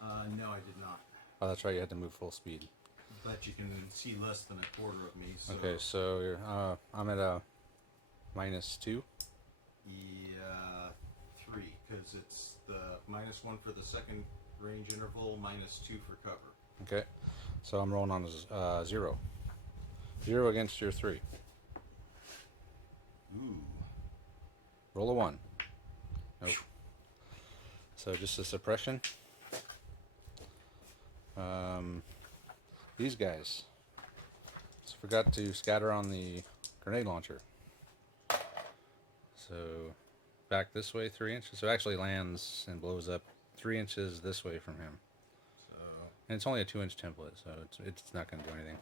No, I did not. Oh, that's right. You had to move full speed. But you can see less than a quarter of me. So Okay, so you're, I'm at a -2. Yeah, 3, because it's the -1 for the 2nd range interval, -2 for cover. Okay, so I'm rolling on a 0. 0 against your 3. Ooh. Roll a 1. Nope. So just a suppression. These guys. Just forgot to scatter on the grenade launcher. So back this way 3 inches. So it actually lands and blows up 3 inches this way from him. So And it's only a 2-inch template, so it's not going to do anything.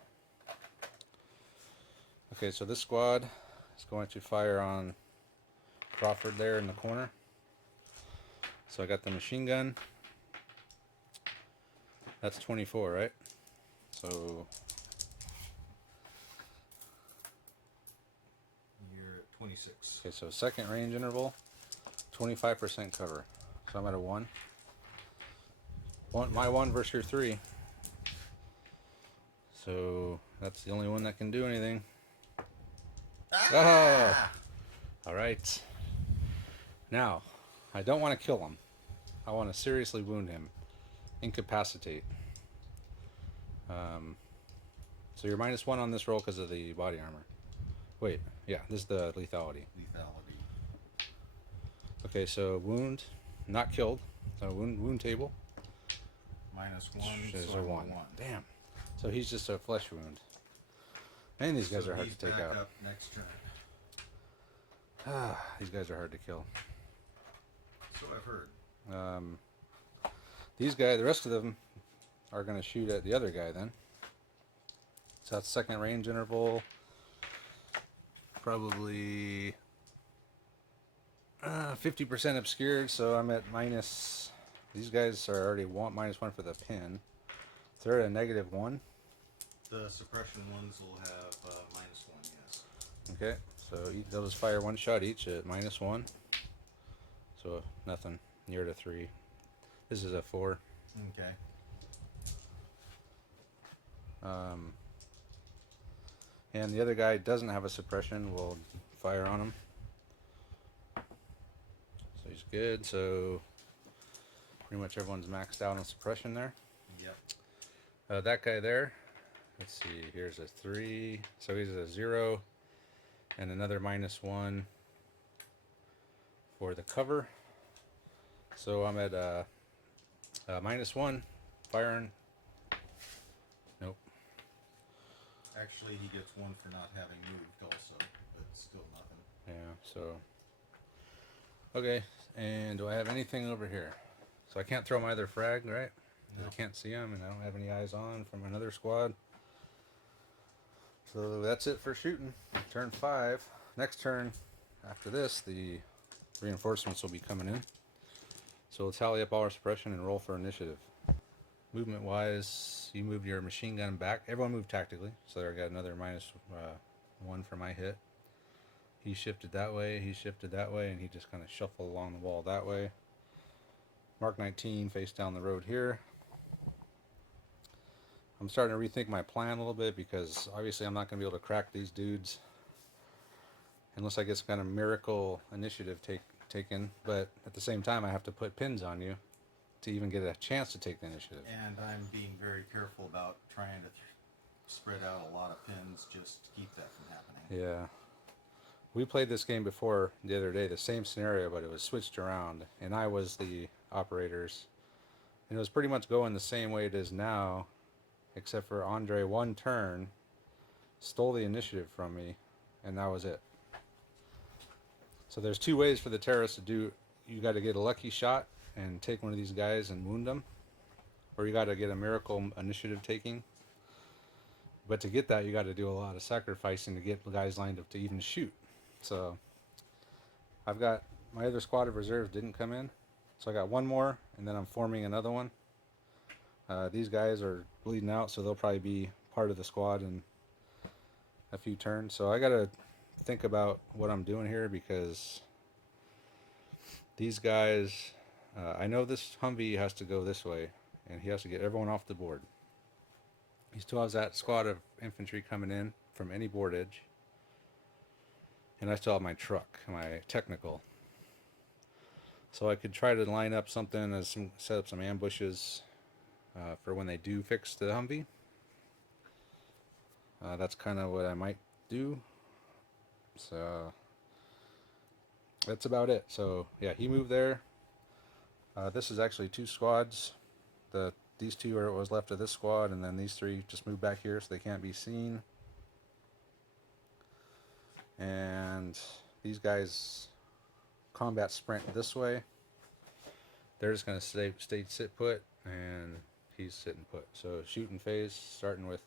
Okay, so this squad is going to fire on Crawford there in the corner. So I got the machine gun. That's 24, right? So you're at 26. okay, so 2nd range interval, 25% cover. So I'm at a 1. my 1 versus your 3. So that's the only one that can do anything. Ah! All right. Now, I don't want to kill him. I want to seriously wound him, incapacitate. So you're -1 on this roll because of the body armor. Wait, yeah, this is the lethality. Lethality. Okay, so wound, not killed. So wound table. -1. Is So a I'm a 1. 1. Damn. So he's just a flesh wound. And these guys So are hard he's to take back out. up next turn. These guys are hard to kill. So I've heard. These guys, the rest of them, are going to shoot at the other guy then. So that's second range interval. Probably 50% obscured, so I'm at minus. These guys are already -1 for the pin. So they're at a -1. The suppression ones will have -1, yes. Okay, so they'll just fire 1 shot each at -1. So nothing near to 3. This is a 4. Okay. And the other guy doesn't have a suppression. We'll fire on him. So he's good. So pretty much everyone's maxed out on suppression there. Yep. That guy there, let's see, here's a 3. So he's a 0 and another -1 for the cover. So I'm at -1, firing. Nope. Actually, he gets 1 for not having moved also, but still nothing. Yeah, so. Okay, and do I have anything over here? So I can't throw my other frag, right? No. I can't see them, and I don't have any eyes on from another squad. So that's it for shooting. Turn 5. Next turn, after this, the reinforcements will be coming in. So we'll tally up all our suppression and roll for initiative. Movement-wise, you moved your machine gun back. Everyone moved tactically, so I got another -1 for my hit. He shifted that way, and he just kind of shuffled along the wall that way. Mark 19 face down the road here. I'm starting to rethink my plan a little bit because obviously I'm not going to be able to crack these dudes unless I get some kind of miracle initiative taken. But at the same time, I have to put pins on you to even get a chance to take the initiative. And I'm being very careful about trying to spread out a lot of pins just to keep that from happening. Yeah. We played this game before the other day, the same scenario, but it was switched around, and I was the operators. And it was pretty much going the same way it is now, except for Andre 1 turn stole the initiative from me, and that was it. So there's 2 ways for the terrorists to do. You got to get a lucky shot and take one of these guys and wound them, or you got to get a miracle initiative taking. But to get that, you got to do a lot of sacrificing to get guys lined up to even shoot. So I've got my other squad of reserves didn't come in, so I got 1 more, and then I'm forming another one. These guys are bleeding out, so they'll probably be part of the squad in a few turns. So I got to think about what I'm doing here because these guys, I know this Humvee has to go this way, and he has to get everyone off the board. He still has that squad of infantry coming in from any board edge. And I still have my truck, my technical. So I could try to line up something, set up some ambushes for when they do fix the Humvee. That's kind of what I might do. So that's about it. So yeah, he moved there. This is actually 2 squads. These 2 are what was left of this squad, and then these 3 just moved back here so they can't be seen. And these guys combat sprint this way. They're just going to stay sit put, and he's sitting put. So shooting phase, starting with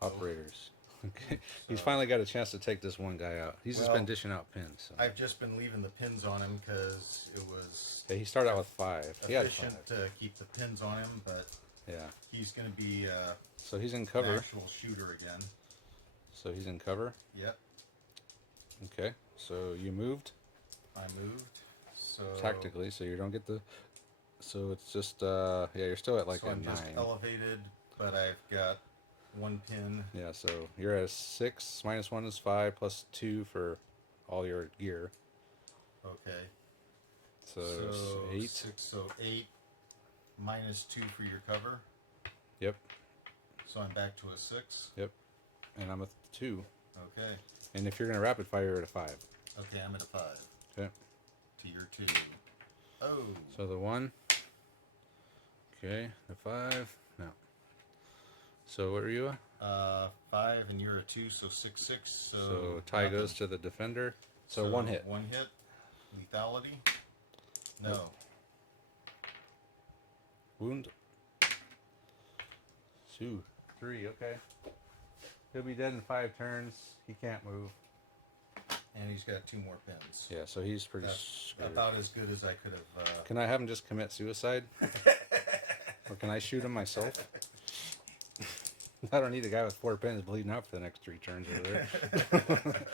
operators. Okay, he's finally got a chance to take this one guy out. He's just been dishing out pins. So. I've just been leaving the pins on him because it was Yeah, he started out with 5. He had 5. efficient to keep the pins on him, but Yeah. he's going to be So he's in an cover. actual shooter again. So he's in cover. Yep, Okay. So you moved I moved. So tactically, so you don't get the So it's just yeah, you're still at like so a I'm 9. just elevated, but I've got 1 pin. Yeah, so you're at a 6. -1 is 5 plus 2 for all your gear. Okay. So, So 8. 6, so 8 minus 2 for your cover. Yep. So I'm back to a 6. Yep. And I'm a 2. Okay. And if you're gonna rapid fire, you're at a 5. Okay, I'm at a 5. Okay. To your 2. Oh. So the 1. Okay. The 5. No. So what are you? 5 and you're a 2, so 6, 6. So tie nothing. goes to the defender. So 1 hit. 1 hit. Lethality? No. Nope. Wound. 2. 3. Okay. He'll be dead in 5 turns. He can't move. And he's got 2 more pins. Yeah, so he's pretty That's screwed. about as good as I could have. Can I have him just commit suicide? Or can I shoot him myself? I don't need a guy with 4 pins bleeding out for the next 3 turns over there.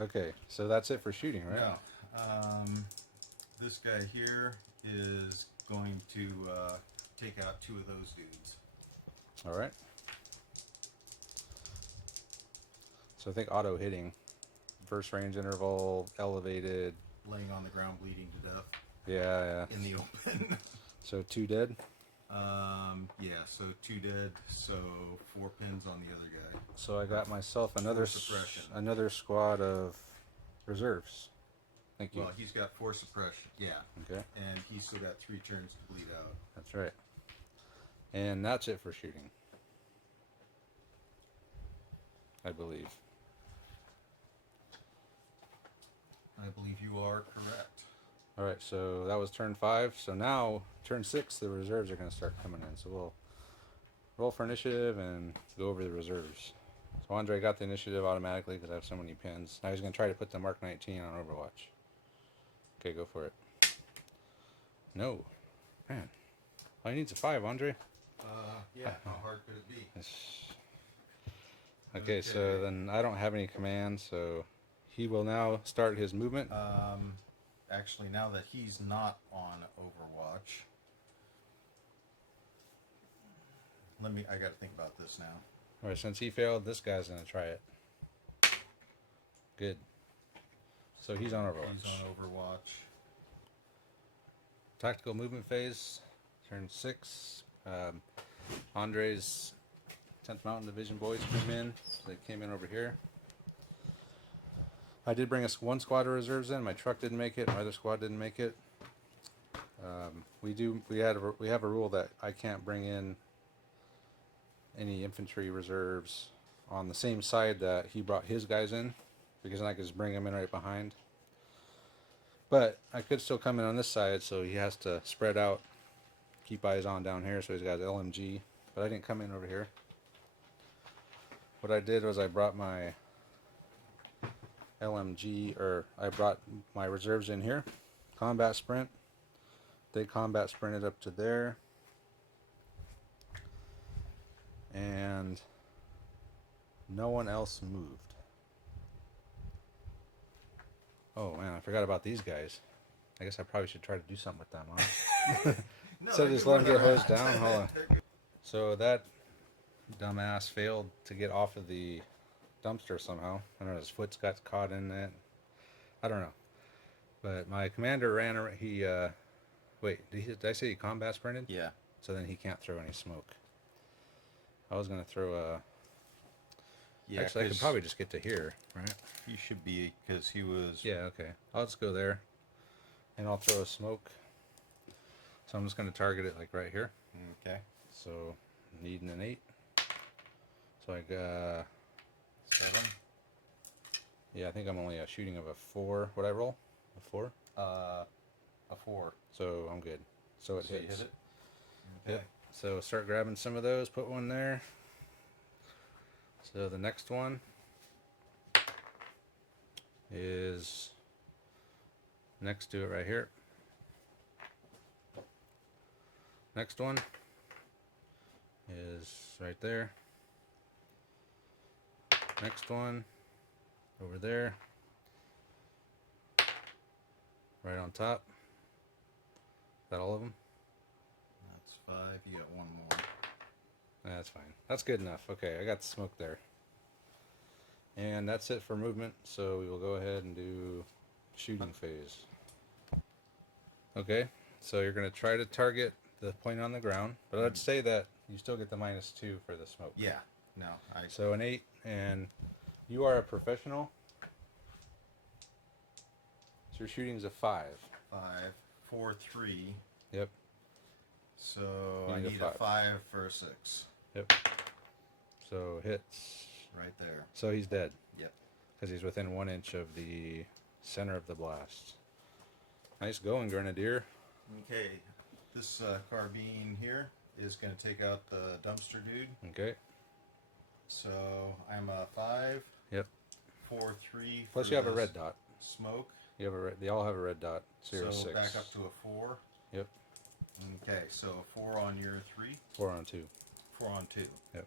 Okay, so that's it for shooting, right? No. This guy here is going to take out 2 of those dudes. All right. So I think auto hitting, first range interval, elevated. Laying on the ground bleeding to death. Yeah. In the open. So 2 dead. Yeah, so 2 dead, so 4 pins on the other guy. So I got myself another suppression. another squad of reserves. Thank you. Well, he's got 4 suppression, yeah. Okay. And he's still got 3 turns to bleed out. That's right. And that's it for shooting, I believe. I believe you are correct. All right, so that was turn 5. So now, turn 6, the reserves are going to start coming in. So we'll roll for initiative and go over the reserves. So Andre got the initiative automatically because I have so many pins. Now he's going to try to put the Mark 19 on Overwatch. Okay, go for it. No. Man. All he needs a 5, Andre. Yeah, how hard could it be? Okay, so then I don't have any commands, so he will now start his movement. Actually, now that he's not on Overwatch, I gotta think about this now. All right, since he failed, this guy's going to try it. Good. So he's on Overwatch. He's on Overwatch. Tactical movement phase, turn 6. Andre's 10th Mountain Division boys came in. So they came in over here. I did bring us 1 squad of reserves in. My truck didn't make it. My other squad didn't make it. We have a rule that I can't bring in any infantry reserves on the same side that he brought his guys in, because then I could just bring them in right behind. But I could still come in on this side, so he has to spread out, keep eyes on down here. So he's got LMG, but I didn't come in over here. What I did was I brought my LMG, or I brought my reserves in here. Combat sprint. They combat sprinted up to there. And no one else moved. Oh man, I forgot about these guys. I guess I probably should try to do something with them, huh? No, So just let them get hosed down. Hold on. So that dumbass failed to get off of the dumpster somehow. I don't know, his foot got caught in it. I don't know. But my commander ran. Wait, did I say he combat sprinted? Yeah. So then he can't throw any smoke. I was gonna throw a. Yeah. Actually, I could probably just get to here, right? He should be, because he was. Yeah. Okay. I'll just go there, and I'll throw a smoke. So I'm just gonna target it like right here. Okay. So needing an 8. So I got 7. Yeah, I think I'm only a shooting of a 4. Would I roll a 4? A 4. So I'm good. So it So you hits. hit it? Okay. Yep. So start grabbing some of those. Put one there. So the next one is next to it right here. Next one is right there. Next one over there. Right on top. that all of them? That's 5. You got one more. That's fine. That's good enough. Okay, I got the smoke there. And that's it for movement, so we will go ahead and do shooting phase. Okay, so you're going to try to target the point on the ground, but I'd say that you still get the -2 for the smoke. Yeah. No. So an 8, and you are a professional. So your shooting's a 5. 5, 4, 3. Yep. So You I need a need a 5. 5 for a 6. Yep. So hits. Right there. So he's dead. Yep. Because he's within 1 inch of the center of the blast. Nice going, Grenadier. Okay. This carbine here is going to take out the dumpster dude. Okay. So I'm a 5. Yep. 4, 3. Plus you have a red dot. Smoke. You have a red. They all have a red dot. So you're a 6. Back up to a 4. Yep. Okay. So a 4 on your 3. 4 on 2. 4 on 2. Yep.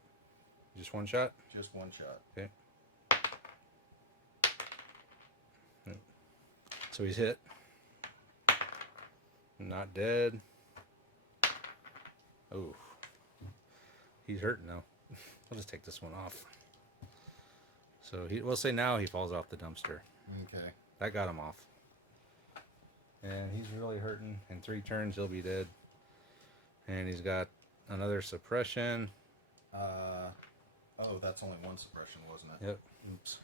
Just one shot. Just one shot. Okay. Yep. So he's hit. Not dead. Oh. He's hurting now. I'll just take this one off. So we'll say now he falls off the dumpster. Okay. That got him off. And he's really hurting. In 3 turns he'll be dead. And he's got another suppression. Oh, that's only one suppression, wasn't it? Yep. Oops.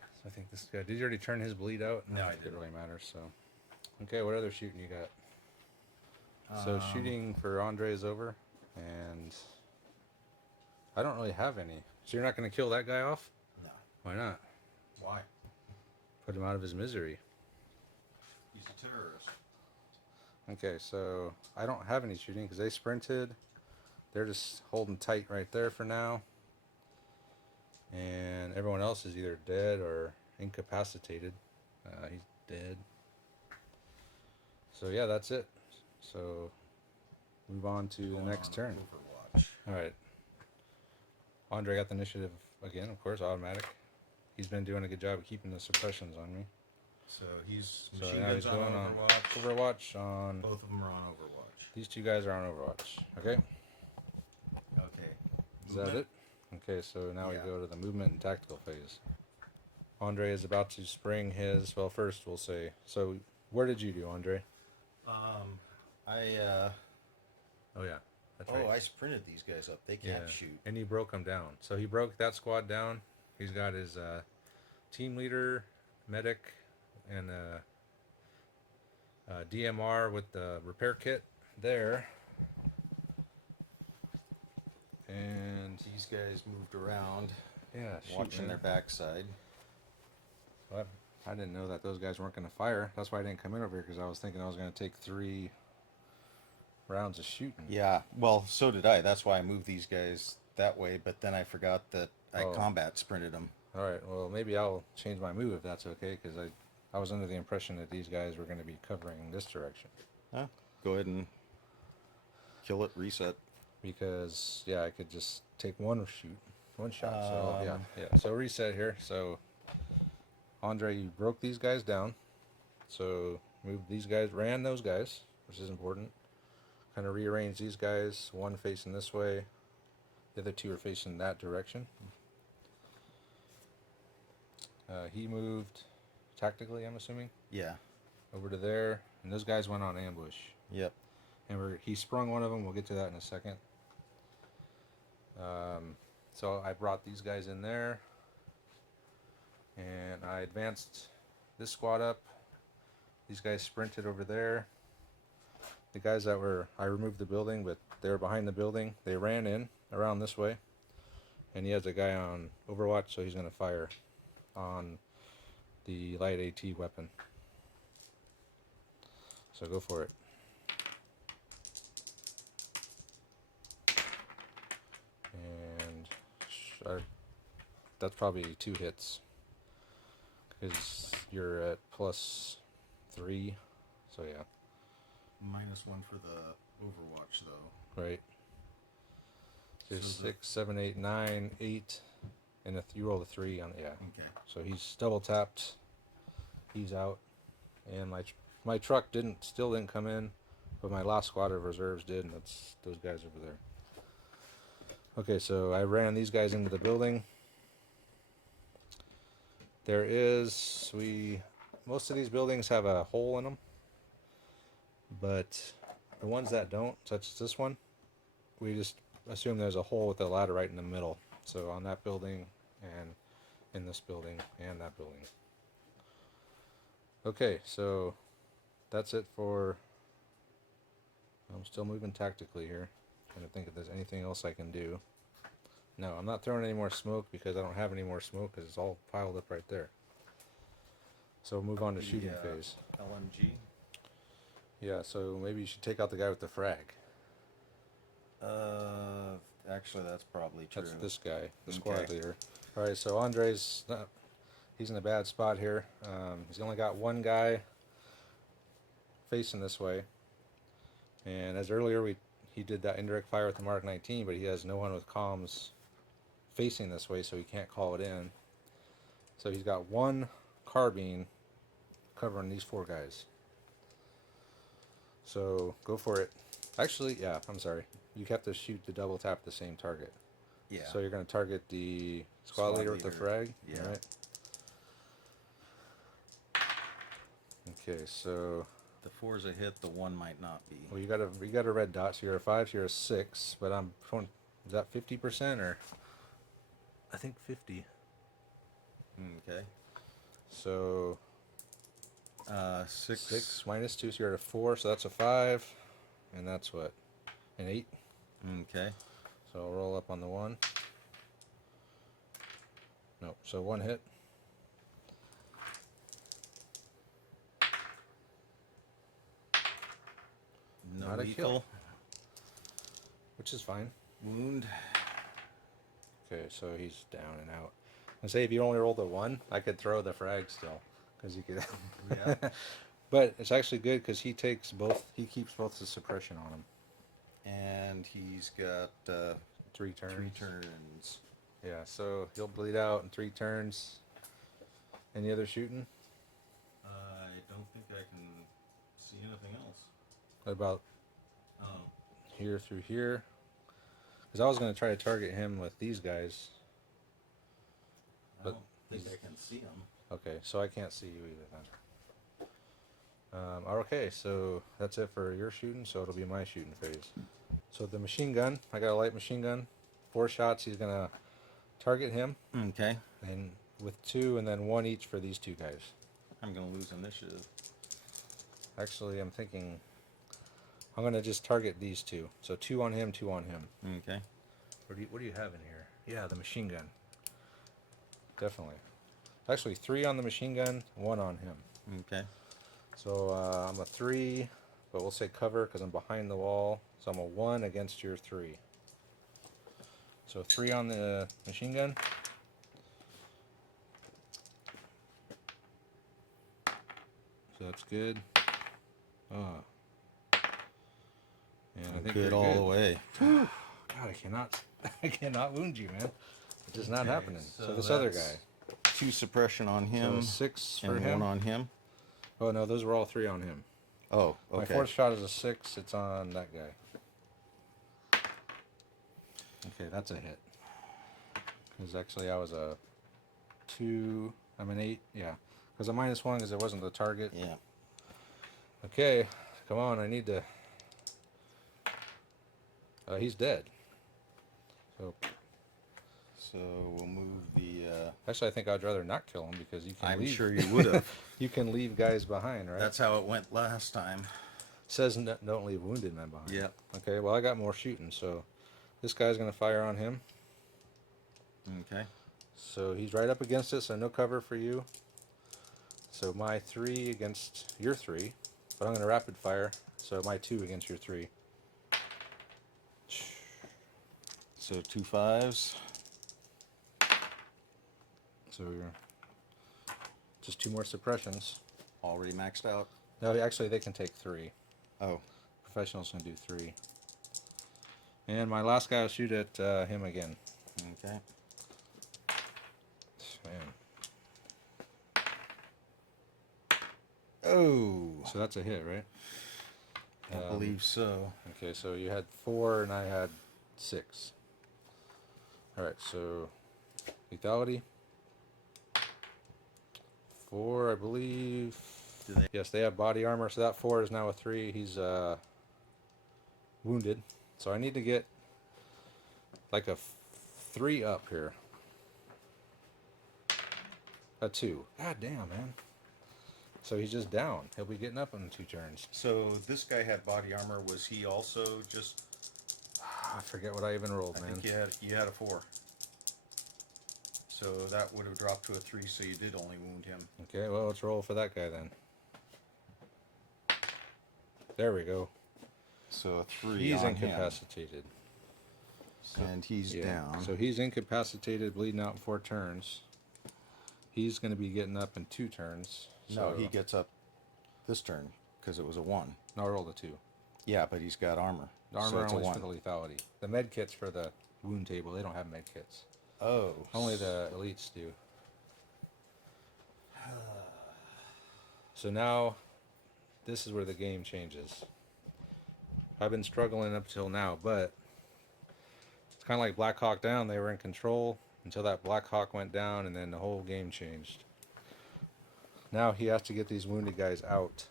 So I think this guy. Did you already turn his bleed out? No, I It didn't. really matters. So. Okay, what other shooting you got? So shooting for Andre is over, and I don't really have any. So you're not going to kill that guy off? No. Why not? Why? Put him out of his misery. He's a terrorist. Okay, so I don't have any shooting because they sprinted. They're just holding tight right there for now. And everyone else is either dead or incapacitated. He's dead. So yeah, that's it. So move on to the next turn. Overwatch. All right. Andre got the initiative again, of course, automatic. He's been doing a good job of keeping the suppressions on me. So he's So machine now guns he's on going on Overwatch. Overwatch on. Both of them are on Overwatch. These 2 guys are on Overwatch. Okay. Okay. Is that it? Okay, so now we Yeah. go to the movement and tactical phase. Andre is about to spring his. Well, first we'll say. So, where did you do, Andre? Oh yeah, that's right. I sprinted these guys up. They can't shoot. And he broke them down. So he broke that squad down. He's got his team leader, medic, and DMR with the repair kit there. And These guys moved around, yeah, watching their backside. Well, I didn't know that those guys weren't going to fire. That's why I didn't come in over here, because I was thinking I was going to take 3 rounds of shooting. Yeah, well, so did I. That's why I moved these guys that way, but then I forgot that I combat sprinted them. All right, well, maybe I'll change my move if that's okay, because I was under the impression that these guys were going to be covering this direction. Huh? Go ahead and kill it, reset. Because, yeah, I could just take one shot. So, yeah. So reset here. So, Andre, you broke these guys down. So, moved these guys, ran those guys, which is important. Kind of rearrange these guys, one facing this way, the other 2 are facing that direction. He moved tactically, I'm assuming, Yeah. over to there, and those guys went on ambush. Yep. And he sprung one of them. We'll get to that in a second. So I brought these guys in there, and I advanced this squad up. These guys sprinted over there. The guys I removed the building, but they were behind the building. They ran in around this way, and he has a guy on Overwatch, so he's going to fire on the light AT weapon. So go for it. And that's probably 2 hits, because you're at +3, so yeah. -1 for the Overwatch, though. Right. So So 6, 7, 8, 9, 8, and you roll a 3 on Okay. So he's double tapped. He's out, and my truck still didn't come in. but my last squad of reserves did, and that's those guys over there. Okay, so I ran these guys into the building. Most of these buildings have a hole in them, but the ones that don't, such as this one, we just assume there's a hole with a ladder right in the middle. So on that building, and in this building, and that building. Okay, so that's it for... I'm still moving tactically here. Trying to think if there's anything else I can do. No, I'm not throwing any more smoke because I don't have any more smoke because it's all piled up right there. So we'll move on to shooting phase. LMG. Yeah, so maybe you should take out the guy with the frag. Actually, that's probably true. That's this guy, the squad leader. All right, so Andre's he's in a bad spot here. He's only got one guy facing this way, and as earlier he did that indirect fire with the Mark 19, but he has no one with comms facing this way, so he can't call it in. So he's got one carbine covering these four guys. So go for it. Actually, yeah, I'm sorry. You have to shoot the double tap the same target. Yeah. So you're going to target the squad leader with the frag? Yeah. All right. Okay, so... The 4's a hit, the 1 might not be. Well, you got a red dot, so you're a 5, so you're a 6, but I'm... Is that 50% or... I think 50. Okay. So... 6. 6 minus 2, so you're at a 4, so that's a 5. And that's what? An 8? Okay. So I'll roll up on the 1. No, so 1 hit. No Not a lethal. kill. Which is fine. Wound. Okay, so he's down and out. I say if you only rolled a 1, I could throw the frag still, because you could. Yeah. But it's actually good because he takes both. He keeps both the suppression on him. And he's got 3 turns. 3 turns. Yeah, so he'll bleed out in 3 turns. Any other shooting? I don't think I can see anything else. What about Oh. here through here? Because I was going to try to target him with these guys. I But don't think I can see him. Okay, so I can't see you either then. Okay, so that's it for your shooting, so it'll be my shooting phase. So the machine gun, I got a light machine gun. 4 shots, he's going to target him. Okay. And with 2 and then 1 each for these 2 guys. I'm going to lose initiative. Actually, I'm thinking I'm going to just target these 2. So 2 on him, 2 on him. Okay. What do you have in here? Yeah, the machine gun. Definitely. Actually, 3 on the machine gun, 1 on him. Okay. So I'm a 3, but we'll say cover because I'm behind the wall. So I'm a 1 against your 3. So 3 on the machine gun. So that's good. Oh. And I think good you're all good. the way. God, I cannot wound you, man. It's just not Okay, happening. so So this other that's guy. 2 suppression on So him 6 for and him. 1 on him. Oh no, those were all 3 on him. Oh, My okay. 4th shot is a 6. It's on that guy. Okay, that's a hit. Because actually I was a 2. I'm an 8. Yeah. Because a -1 because it wasn't the target. Yeah. Okay. Come on. I need to... he's dead. So we'll move the... Actually, I think I'd rather not kill him because you can I'm leave. sure you would have. You can leave guys behind, right? That's how it went last time. Says don't leave wounded men behind. Yeah. Okay, well, I got more shooting, so this guy's going to fire on him. Okay. So he's right up against it, so no cover for you. So my 3 against your 3. But I'm going to rapid fire, so my 2 against your 3. So 2 5s. So you're just 2 more suppressions. Already maxed out. No, actually, they can take 3. Oh. Professionals can do 3. And my last guy will shoot at him again. Okay. Man. Oh. So that's a hit, right? I believe so. Okay, so you had 4 and I had 6. Alright, so lethality. 4, I believe. Do they? Yes, they have body armor, so that 4 is now a 3. He's wounded. So I need to get like a 3 up here. A 2. God damn, man. So he's just down. He'll be getting up in 2 turns. So this guy had body armor. Was he also just? I forget what I even rolled, I man. think you had a 4. So that would have dropped to a 3. So you did only wound him. Okay, well, let's roll for that guy then. There we go. So a 3. He's on incapacitated. him. And he's down. So he's incapacitated, bleeding out in 4 turns. He's going to be getting up in 2 turns. No, So he gets up this turn because it was a 1. No, I rolled a 2. Yeah, but he's got armor. The armor so it's a only 1. for the lethality. The med kits for the wound table, they don't have med kits. Oh. Only the elites do. So now, this is where the game changes. I've been struggling up till now, but it's kind of like Black Hawk Down. They were in control until that Black Hawk went down, and then the whole game changed. Now he has to get these wounded guys out,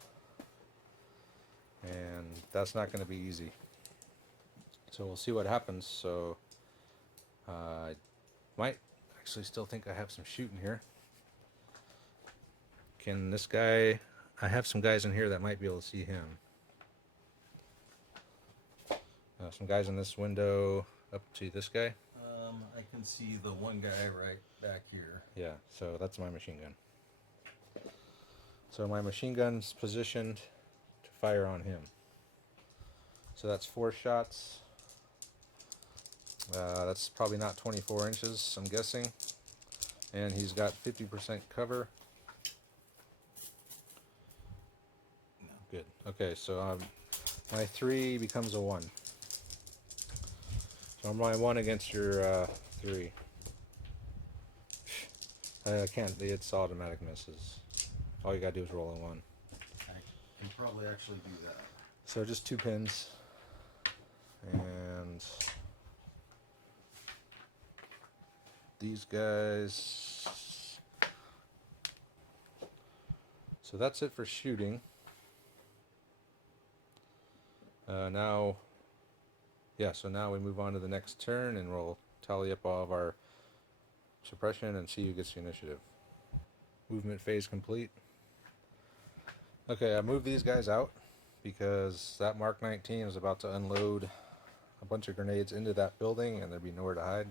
and that's not going to be easy. So we'll see what happens. So I might actually still think I have some shooting here. Can this guy... I have some guys in here that might be able to see him. Some guys in this window up to this guy. I can see the one guy right back here. Yeah, so that's my machine gun. So my machine gun's positioned to fire on him. So that's 4 shots. That's probably not 24 inches, I'm guessing. And he's got 50% cover. Good. Okay, so my 3 becomes a 1. So my 1 against your 3. I can't. It's automatic misses. All you gotta do is roll a 1. I can probably actually do that. So just 2 pins. And these guys. So that's it for shooting. So now we move on to the next turn, and we'll tally up all of our suppression and see who gets the initiative. Movement phase complete. Okay, I moved these guys out because that Mark 19 is about to unload a bunch of grenades into that building, and there'd be nowhere to hide.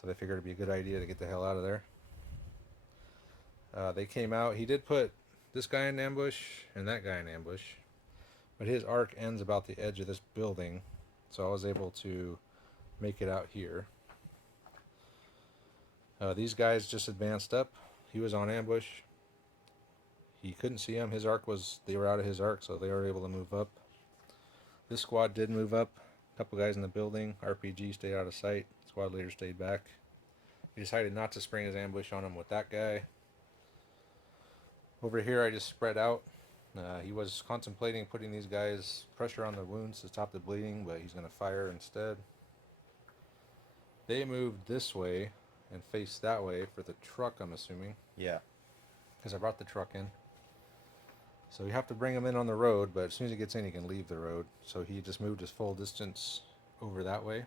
So they figured it'd be a good idea to get the hell out of there. They came out. He did put this guy in ambush and that guy in ambush, but his arc ends about the edge of this building, so I was able to make it out here. These guys just advanced up. He was on ambush. He couldn't see him. They were out of his arc, so they were able to move up. This squad did move up. A couple guys in the building. RPG stayed out of sight. Squad leader stayed back. He decided not to spring his ambush on him with that guy. Over here, I just spread out. He was contemplating putting these guys pressure on the wounds to stop the bleeding, but he's going to fire instead. They moved this way and faced that way for the truck, I'm assuming. Yeah. Because I brought the truck in. So you have to bring him in on the road, but as soon as he gets in, he can leave the road. So he just moved his full distance over that way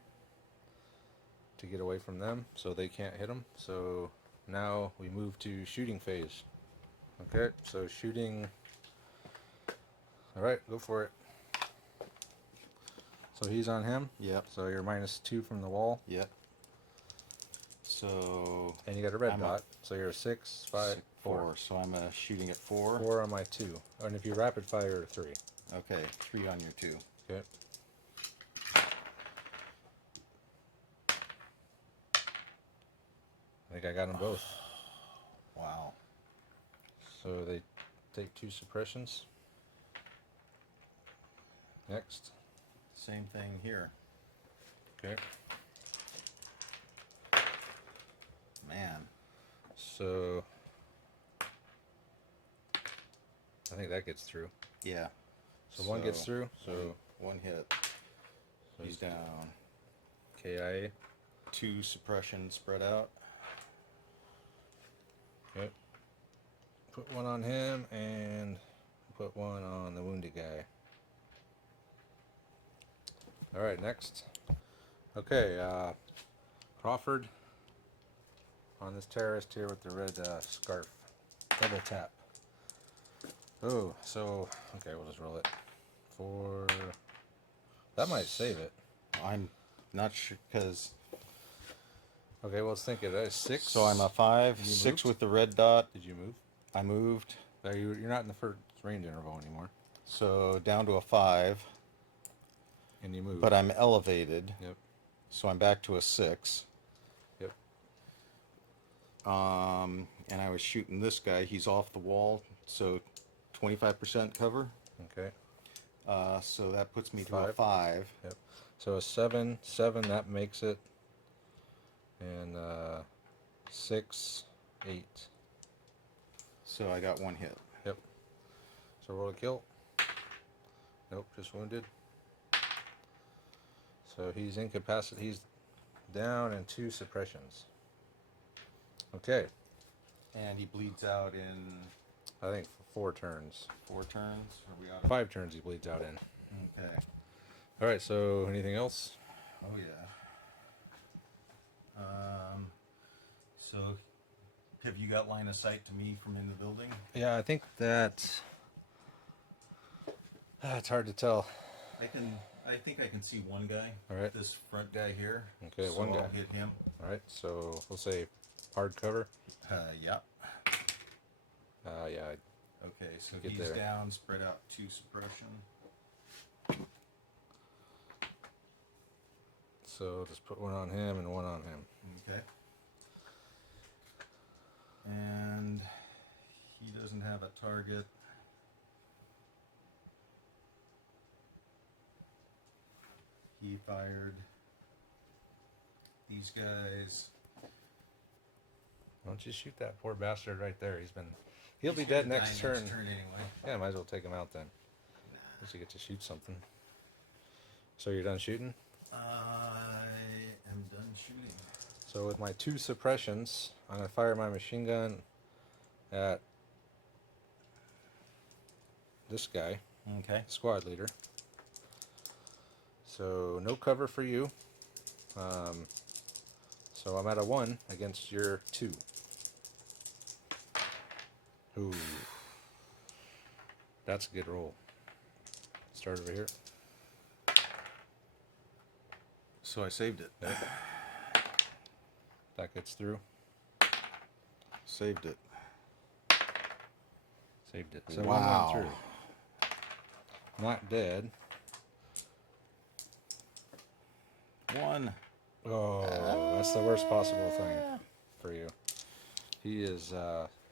to get away from them, so they can't hit him. So now we move to shooting phase. Okay, so shooting. Alright, go for it. So he's on him. Yep. So you're -2 from the wall. Yep. So. And you got a red dot. So you're a 6, 5, 4. So I'm shooting at 4. 4 on my 2. And if you rapid fire, 3. Okay, 3 on your 2. Okay. I think I got them both. Wow. So they take 2 suppressions. Next. Same thing here. Okay. Man. So I think that gets through. Yeah. So one gets through. So one hit. He's down. KIA. 2 suppression spread out. Okay. Put one on him and put one on the wounded guy. All right, next. Okay, Crawford on this terrorist here with the red scarf. Double tap. Oh, so okay, we'll just roll it. 4. That might save it. I'm not sure because. Okay, well, let's think of it. 6. So I'm a 5. You 6 moved? with the red dot. Did you move? I moved. You're not in the first range interval anymore. So down to a 5. And you moved. But I'm elevated. Yep. So I'm back to a 6. Yep. And I was shooting this guy. He's off the wall. So 25% cover. Okay. So that puts me to 5. a 5. Yep. So a 7, that makes it. And 6, 8. So I got 1 hit. Yep. So roll a kill. Nope, just wounded. So he's incapacitated. He's down and 2 suppressions. Okay. And he bleeds out in I think 4 turns. 4 turns. Are we out 5 turns he bleeds out in. Okay. All right. So anything else? Oh yeah. So have you got line of sight to me from in the building? Yeah, I think that it's hard to tell. I think I can see one guy. All right. This front guy here. Okay, so one guy. I'll hit him. All right. So we'll say hard cover. Yeah. Yeah. Okay, so Get he's there. down, spread out 2 suppression. So just put one on him and one on him. Okay. And he doesn't have a target. He fired these guys. Why don't you shoot that poor bastard right there? He'll be dead next turn. Anyway. Yeah, might as well take him out then. At least you get to shoot something. So you're done shooting? I am done shooting. So with my 2 suppressions, I'm going to fire my machine gun at this guy, Okay. squad leader. So no cover for you. So I'm at a 1 against your 2. Ooh. That's a good roll. Start over here. So I saved it. Yep. That gets through. Saved it. Saved it. So Wow. one went through. Not dead. 1. Oh, that's the worst possible thing for you. He is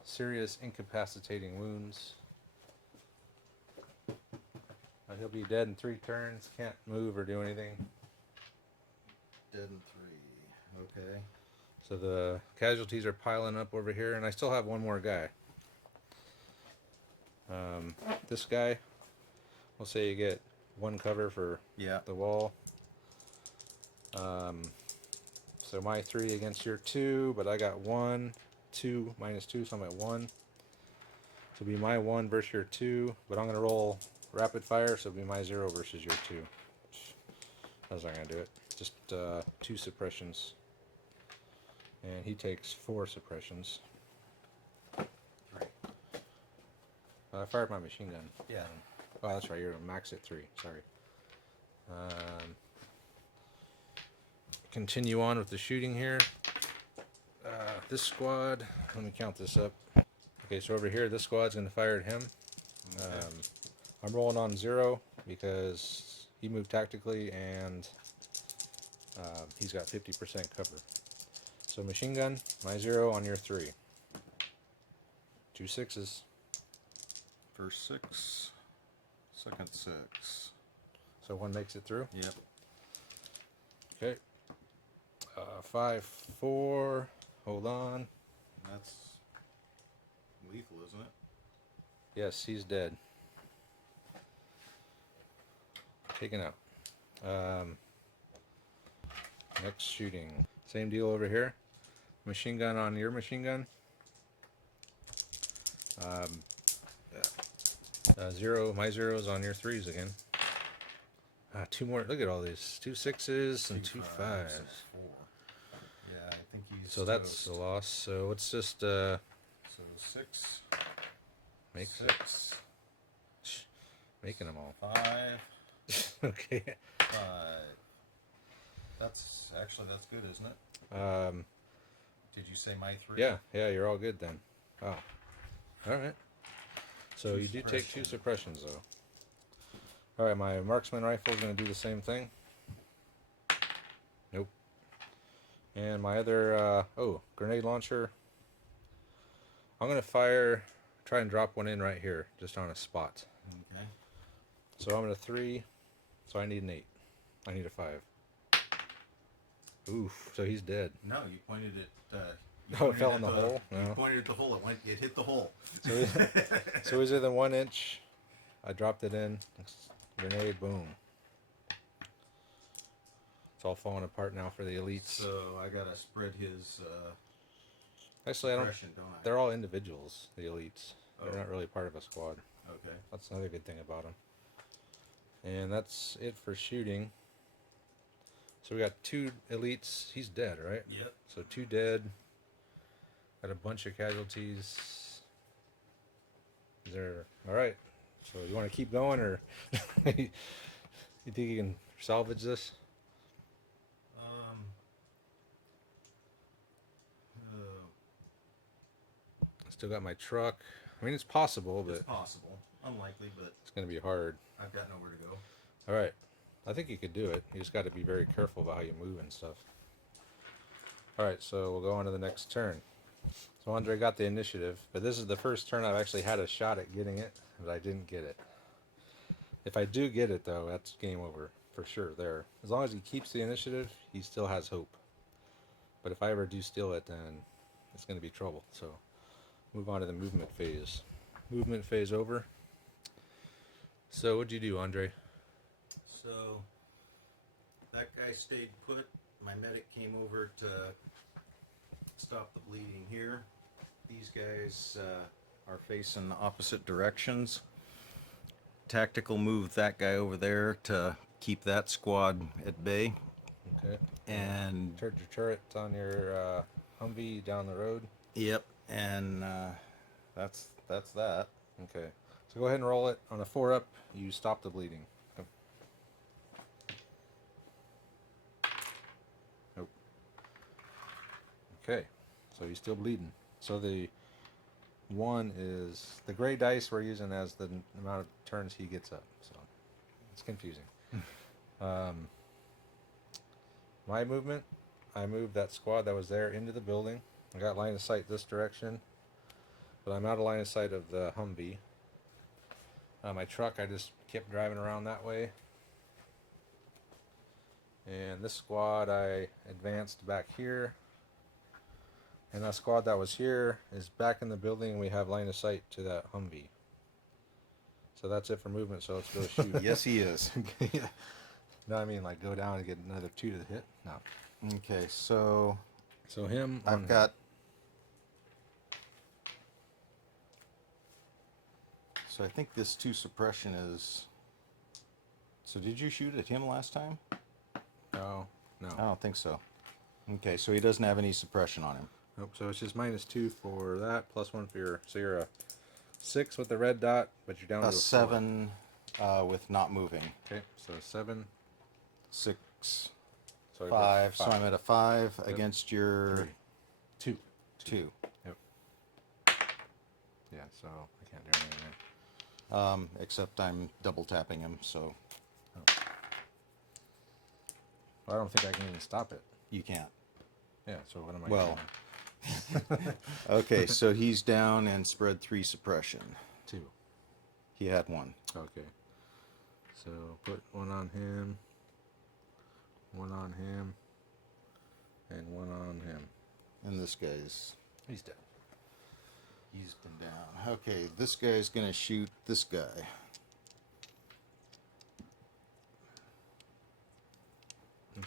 serious incapacitating wounds. He'll be dead in 3 turns. Can't move or do anything. Dead in 3. Okay. So the casualties are piling up over here, and I still have one more guy. This guy, we'll say you get 1 cover for Yeah. the wall. So my 3 against your 2, but I got 1, 2, -2, so I'm at 1. So it'll be my 1 versus your 2, but I'm going to roll rapid fire, so it'll be my 0 versus your 2. That's not going to do it. Just 2 suppressions. And he takes 4 suppressions. 3. I fired my machine gun. Yeah. Oh, that's right. You're a max at 3. Sorry. Continue on with the shooting here. This squad, let me count this up. Okay, so over here, this squad's going to fire at him. Okay. I'm rolling on 0 because he moved tactically and he's got 50% cover. So machine gun, my 0 on your 3. 2 6s. First 6. Second 6. So 1 makes it through. Yep. Okay. 5 4. Hold on. That's lethal, isn't it? Yes, he's dead. taken out. Next shooting. Same deal over here. Machine gun on your machine gun. Zero, my zeros on your threes again. Two more. Look at all these. 2 6s and 2 5s. 4. Yeah, I think he's So that's a loss. So let's just so 6. make 6. making them all. 5. Okay. 5. That's good, isn't it? Did you say my 3? Yeah, you're all good then. Oh, all right. So Two you do take 2 suppression. suppressions though. All right, my marksman rifle is going to do the same thing. Nope. And my other grenade launcher. I'm going to try and drop one in right here, just on a spot. Okay. So I'm at a 3, so I need an 8. I need a 5. Oof, so he's dead. No, you pointed at. Oh, it fell in the hole? You No. pointed at the hole. It hit the hole. So is it the 1 inch? I dropped it in. Grenade, boom. It's all falling apart now for the elites. So I gotta spread his. Actually, I don't. Don't I? They're all individuals. The elites. They're Oh. not really part of a squad. Okay. That's another good thing about them. And that's it for shooting. So we got 2 elites. He's dead, right? Yep. So 2 dead. Got a bunch of casualties. Is there? All right. So you want to keep going, or you think you can salvage this? Still got my truck. I mean, it's possible, but It's possible. Unlikely, but it's going to be hard. I've got nowhere to go. All right. I think you could do it. You just got to be very careful about how you move and stuff. All right, so we'll go on to the next turn. So Andre got the initiative, but this is the first turn I've actually had a shot at getting it, but I didn't get it. If I do get it, though, that's game over for sure there. As long as he keeps the initiative, he still has hope. But if I ever do steal it, then it's going to be trouble. So move on to the movement phase. Movement phase over. So what'd you do, Andre? So that guy stayed put. My medic came over to stop the bleeding here. These guys are facing opposite directions. Tactical moved that guy over there to keep that squad at bay. Okay. And Turned your turret on your Humvee down the road. yep, and that's that. Okay. So go ahead and roll it. On a 4-up, you stop the bleeding. Go. Nope. Okay. So he's still bleeding. So the 1 is the gray dice we're using as the amount of turns he gets up. So it's confusing. My movement, I moved that squad that was there into the building. I got line of sight this direction, but I'm out of line of sight of the Humvee. My truck, I just kept driving around that way. And this squad, I advanced back here. And that squad that was here is back in the building, and we have line of sight to that Humvee. So that's it for movement, so let's go shoot. Yes, he is. Yeah. No, I mean like go down and get another 2 to the hit. No. Okay, so So him. I've got. So I think this 2 suppression is. So did you shoot at him last time? No. I don't think so. Okay, so he doesn't have any suppression on him. Nope. So it's just -2 for that, +1 for your. So you're a 6 with the red dot, but you're down to A a 7 with not moving. 4. Okay. So 7. 6, So 5. So I'm at a 5 against your 2. 2. Yep. Yeah. So I can't do anything there. Except I'm double tapping him, so Well, I don't think I can even stop it. you can't. Yeah. So what am I? Well, doing? okay, so he's down and spread 3 suppression. 2. He had 1. Okay. So put 1 on him. 1 on him. And 1 on him. And this guy's. He's dead. He's been down. Okay, this guy's gonna shoot this guy.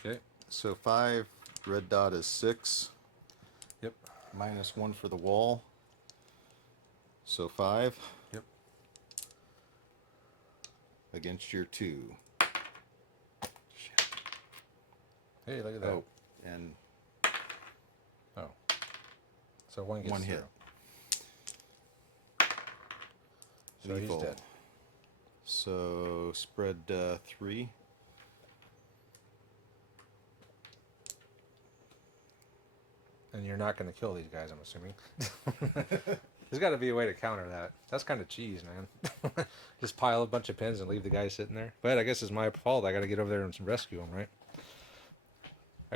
Okay. So 5, red dot is 6. Yep. -1 for the wall. So 5. Yep. Against your 2. Hey, look at that. Oh, and Oh. So one gets 1 hit. 0. So Lethal. he's dead. So spread 3. And you're not going to kill these guys, I'm assuming. There's got to be a way to counter that. That's kind of cheese, man. Just pile a bunch of pins and leave the guy sitting there. But I guess it's my fault. I got to get over there and rescue him, right?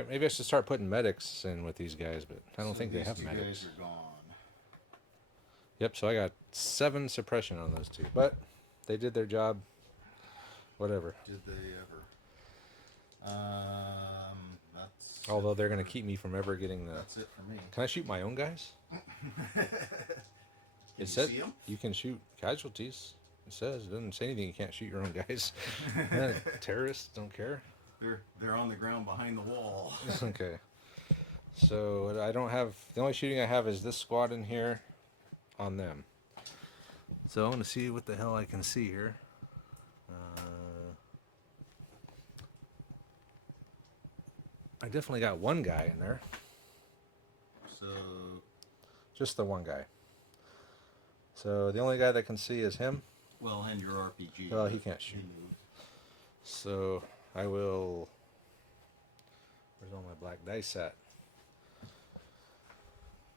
Maybe I should start putting medics in with these guys, but I don't think they have medics. These 2 guys are gone. Yep, so I got 7 suppression on those 2. But they did their job. Whatever. Did they ever? That's Although they're going to keep me from ever getting the... That's it for me. Can I shoot my own guys? It said see 'em? You can shoot casualties. It says. It doesn't say anything. You can't shoot your own guys. Terrorists don't care. They're on the ground behind the wall. Okay. So I don't have... The only shooting I have is this squad in here on them. So I'm going to see what the hell I can see here. I definitely got one guy in there. So Just the one guy. So the only guy that can see is him. well, and your RPG. Well, he can't shoot. So I will... Where's all my black dice at?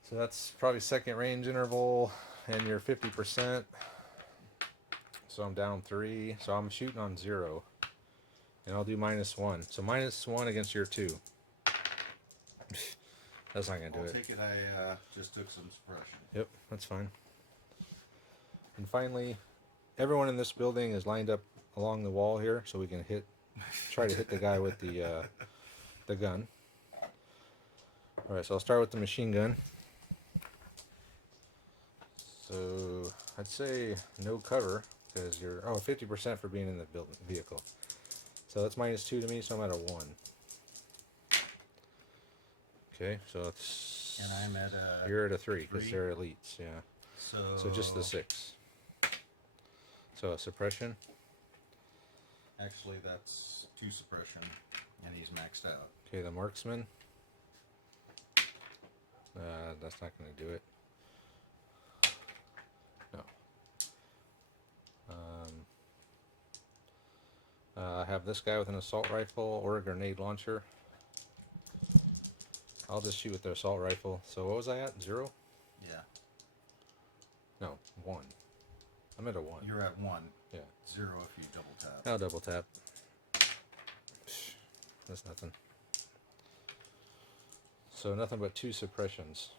So that's probably second range interval, and you're 50%. So I'm down 3. So I'm shooting on 0. And I'll do -1. So -1 against your 2. That's not going to do I'll it. take it I just took some suppression. Yep, that's fine. And finally, everyone in this building is lined up along the wall here, so we can try to hit the guy with the gun. All right, so I'll start with the machine gun. So I'd say no cover because you're 50% for being in the vehicle. So that's -2 to me, so I'm at a 1. Okay, so it's... And I'm at a... You're at a 3 because 3? they're elites, yeah. So just the 6. So a suppression. Actually, that's 2 suppression, and he's maxed out. Okay, the marksman. That's not going to do it. No. I have this guy with an assault rifle or a grenade launcher. I'll just shoot with the assault rifle. So what was I at? 0? Yeah. No, 1. I'm at a 1. You're at 1. Yeah. 0 if you double tap. I'll double tap. That's nothing. So nothing but 2 suppressions.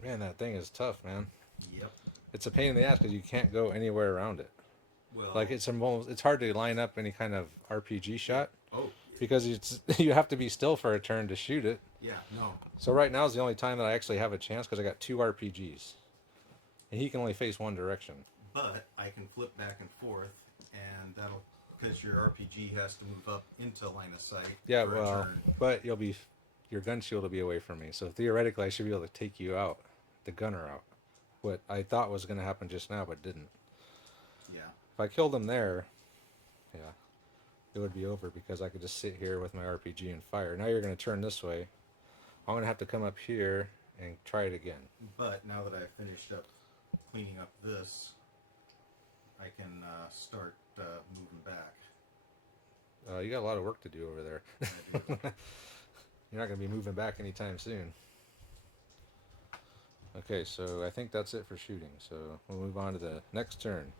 Man, that thing is tough, man. Yep. It's a pain in the ass because you can't go anywhere around it. Well, Like it's hard to line up any kind of RPG shot oh, because you have to be still for a turn to shoot it. yeah, no. So right now is the only time that I actually have a chance because I got 2 RPGs, and he can only face one direction. But I can flip back and forth, and that'll because your RPG has to move up into line of sight. Yeah, for a well, turn. but your gun shield will be away from me, so theoretically I should be able to take you out, the gunner out. What I thought was going to happen just now, but didn't. Yeah. If I killed him there, yeah, it would be over because I could just sit here with my RPG and fire. Now you're going to turn this way. I'm going to have to come up here and try it again. But now that I've finished up cleaning up this, I can start moving back. You got a lot of work to do over there. I do. You're not going to be moving back anytime soon. Okay, so I think that's it for shooting. So we'll move on to the next turn.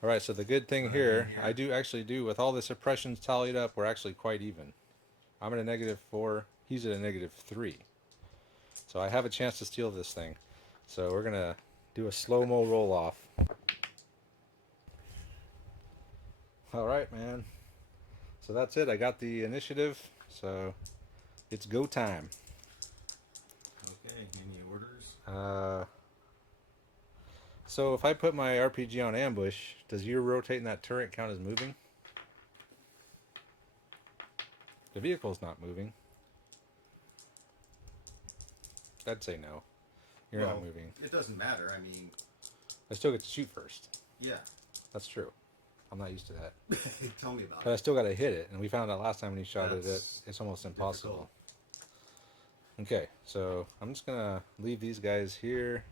All right, so the good thing here, I do actually do, with all the suppressions tallied up, we're actually quite even. I'm at a -4, he's at a -3. So I have a chance to steal this thing. So we're going to do a slow-mo roll-off. All right, man. So that's it. I got the initiative, so it's go time. So if I put my RPG on ambush, does you rotating that turret count as moving? The vehicle's not moving. I'd say no. You're not moving. It doesn't matter. I mean, I still get to shoot first. yeah. That's true. I'm not used to that. Tell me about But I it. still got to hit it, and we found out last time when you shot it, That's it's almost impossible. difficult. Okay, so I'm just gonna leave these guys here.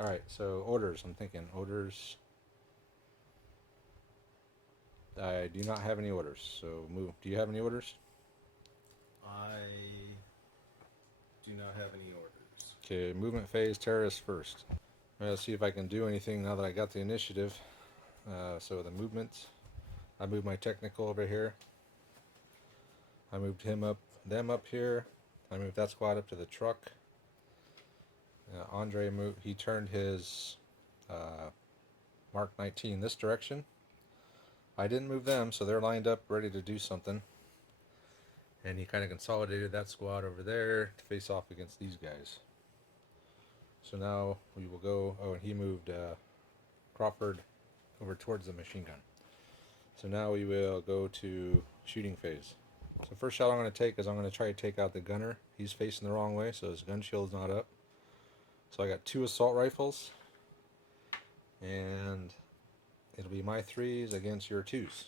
All right, so orders. I'm thinking orders. I do not have any orders, so move. Do you have any orders? I do not have any orders. Okay, movement phase, terrorists first. All right, let's see if I can do anything now that I got the initiative. So the movement, I moved my technical over here. I moved them up here. I moved that squad up to the truck. Andre moved. He turned his Mark 19 this direction. I didn't move them, so they're lined up, ready to do something. And he kind of consolidated that squad over there to face off against these guys. So now we will go. Oh, and he moved Crawford over towards the machine gun. So now we will go to shooting phase. So first shot I'm going to take is I'm going to try to take out the gunner. He's facing the wrong way, so his gun shield's not up. So I got 2 assault rifles, and it'll be my 3s against your 2s.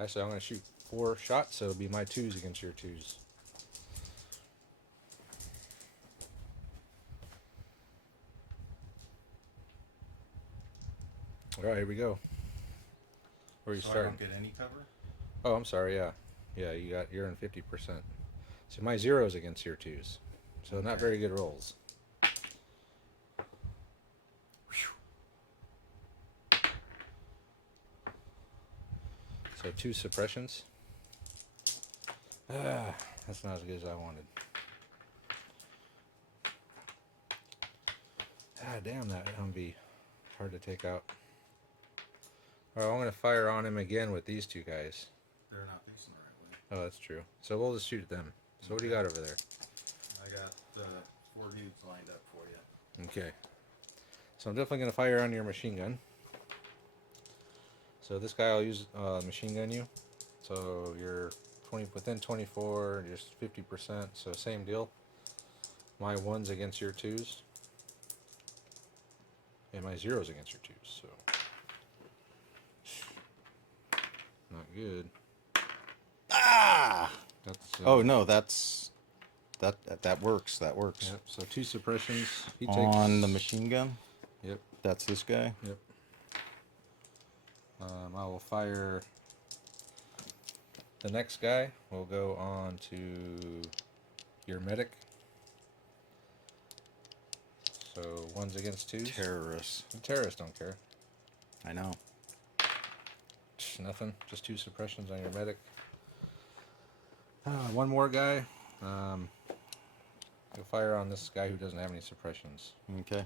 Actually, I'm going to shoot 4 shots, so it'll be my 2s against your 2s. All right, here we go. Where are you So starting? I don't get any cover? Oh, I'm sorry. Yeah, you're in 50%. So my 0s against your 2s. So not very good rolls. So 2 suppressions. That's not as good as I wanted. Damn, that Humvee. Hard to take out. Alright, I'm going to fire on him again with these 2 guys. They're not facing the right way. Oh, that's true. So we'll just shoot at them. So what do you got over there? I got 4 dudes lined up for you. Okay. So I'm definitely going to fire on your machine gun. So this guy will use machine gun you. So you're within 24, just 50%. So same deal. My 1s against your 2s. And my 0s against your 2s. So not good. Ah! That's Oh no, that works. That works. Yep. So 2 suppressions. He takes On the machine gun. Yep. That's this guy. Yep. I will fire the next guy. We'll go on to your medic. So 1s against 2s. Terrorists. The terrorists don't care. I know. Nothing. Just 2 suppressions on your medic. One more guy. You'll fire on this guy who doesn't have any suppressions. Okay.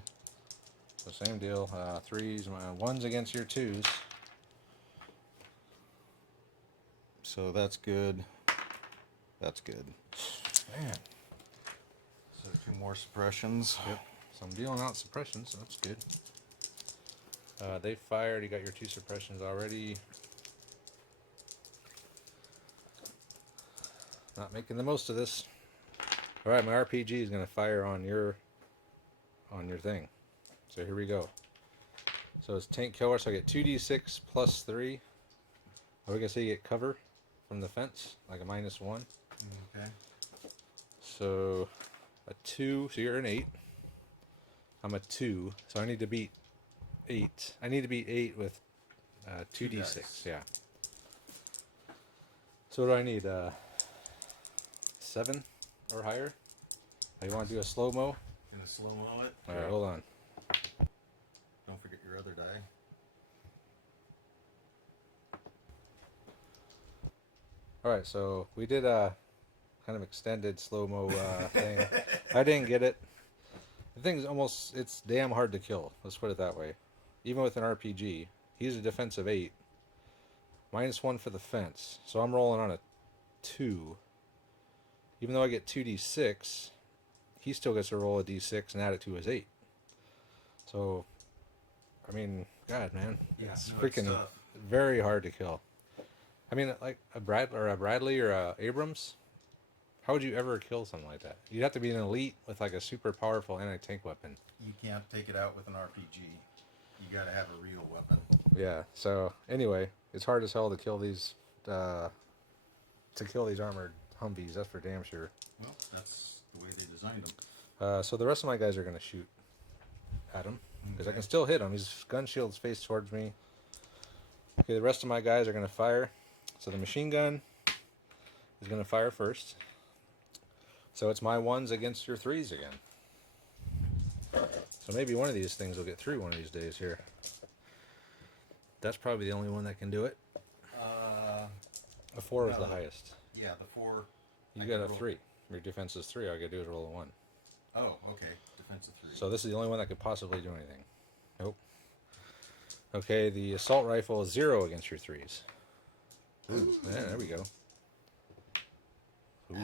So same deal. 3s, 1s against your 2s. So that's good. That's good. Man. So 2 more suppressions. Yep. So I'm dealing out suppressions, so that's good. They fired. You got your 2 suppressions already. Not making the most of this. All right, my RPG is going to fire on your thing. So here we go. So it's tank killer. So I get 2d6 plus 3. Are we going to say you get cover from the fence, like a -1? Okay. So a 2. So you're an 8. I'm a 2. So I need to beat 8. I need to beat 8 with 2d6. Yeah. So what do I need? 7 or higher? Oh, you want to do a slow-mo? Gonna slow-mo it. All right, hold on. Don't forget your other die. All right, so we did a kind of extended slow-mo thing. I didn't get it. The thing's it's damn hard to kill. Let's put it that way. Even with an RPG, he's a defensive 8. -1 for the fence. So I'm rolling on a 2. Even though I get 2d6, he still gets to roll a d6 and add it to his 8. So, I mean, God, man, Yeah, it's no, it's freaking tough. very hard to kill. I mean, like a Bradley or a Abrams. How would you ever kill something like that? You'd have to be an elite with like a super powerful anti-tank weapon. You can't take it out with an RPG. You got to have a real weapon. Yeah. So anyway, it's hard as hell uh, to kill these armored Humvees. That's for damn sure. Well, that's the way they designed them. So the rest of my guys are gonna shoot at him because I can still hit him. His gun shield's faced towards me. Okay, the rest of my guys are gonna fire. So the machine gun is gonna fire first. So it's my ones against your threes again. So maybe one of these things will get through one of these days here. That's probably the only one that can do it. A 4 is the highest. Yeah, the 4. You got a 3. Your defense is 3. All you gotta do is roll a 1. Oh, okay. Defense of 3. So this is the only one that could possibly do anything. Nope. Okay, the assault rifle is 0 against your 3s. Ooh, yeah, there we go. Ooh.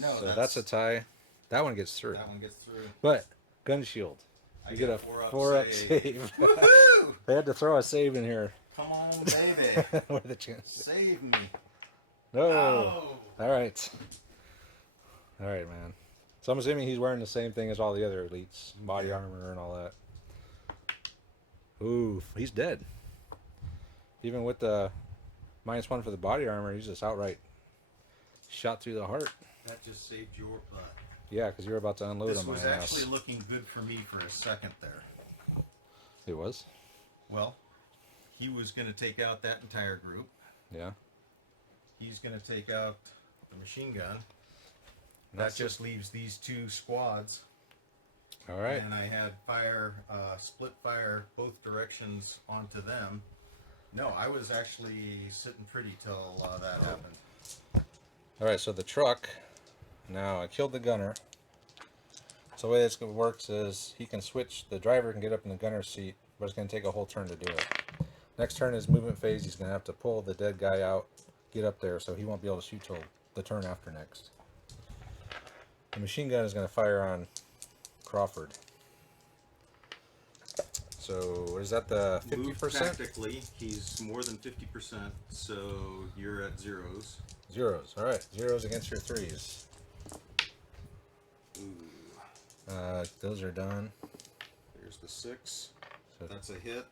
No, So that's a tie. That one gets through. That one gets through. But gun shield. You get a 4-up save. Woohoo! They had to throw a save in here. Come on, baby. What are the chances? Save me. No. Oh. All right. All right, man. So I'm assuming he's wearing the same thing as all the other elites, body armor and all that. Ooh, he's dead. Even with the -1 for the body armor, he's just outright shot through the heart. That just saved your butt. Yeah, because you were about to unload This on my was ass. actually looking good for me for a second there. It was? Well, he was going to take out that entire group. Yeah. He's going to take out the machine gun. That's That just leaves these 2 squads. All right. And I had split fire both directions onto them. No, I was actually sitting pretty till that happened. All right, so the truck. Now I killed the gunner. So the way this works is he can switch. The driver can get up in the gunner's seat, but it's going to take a whole turn to do it. Next turn is movement phase. He's going to have to pull the dead guy out, get up there, so he won't be able to shoot till the turn after next. The machine gun is going to fire on Crawford. So is that the 50%? Tactically, he's more than 50%, so you're at zeros. Zeros. All right, zeros against your 3s. Ooh. Those are done. There's the 6. So That's a hit.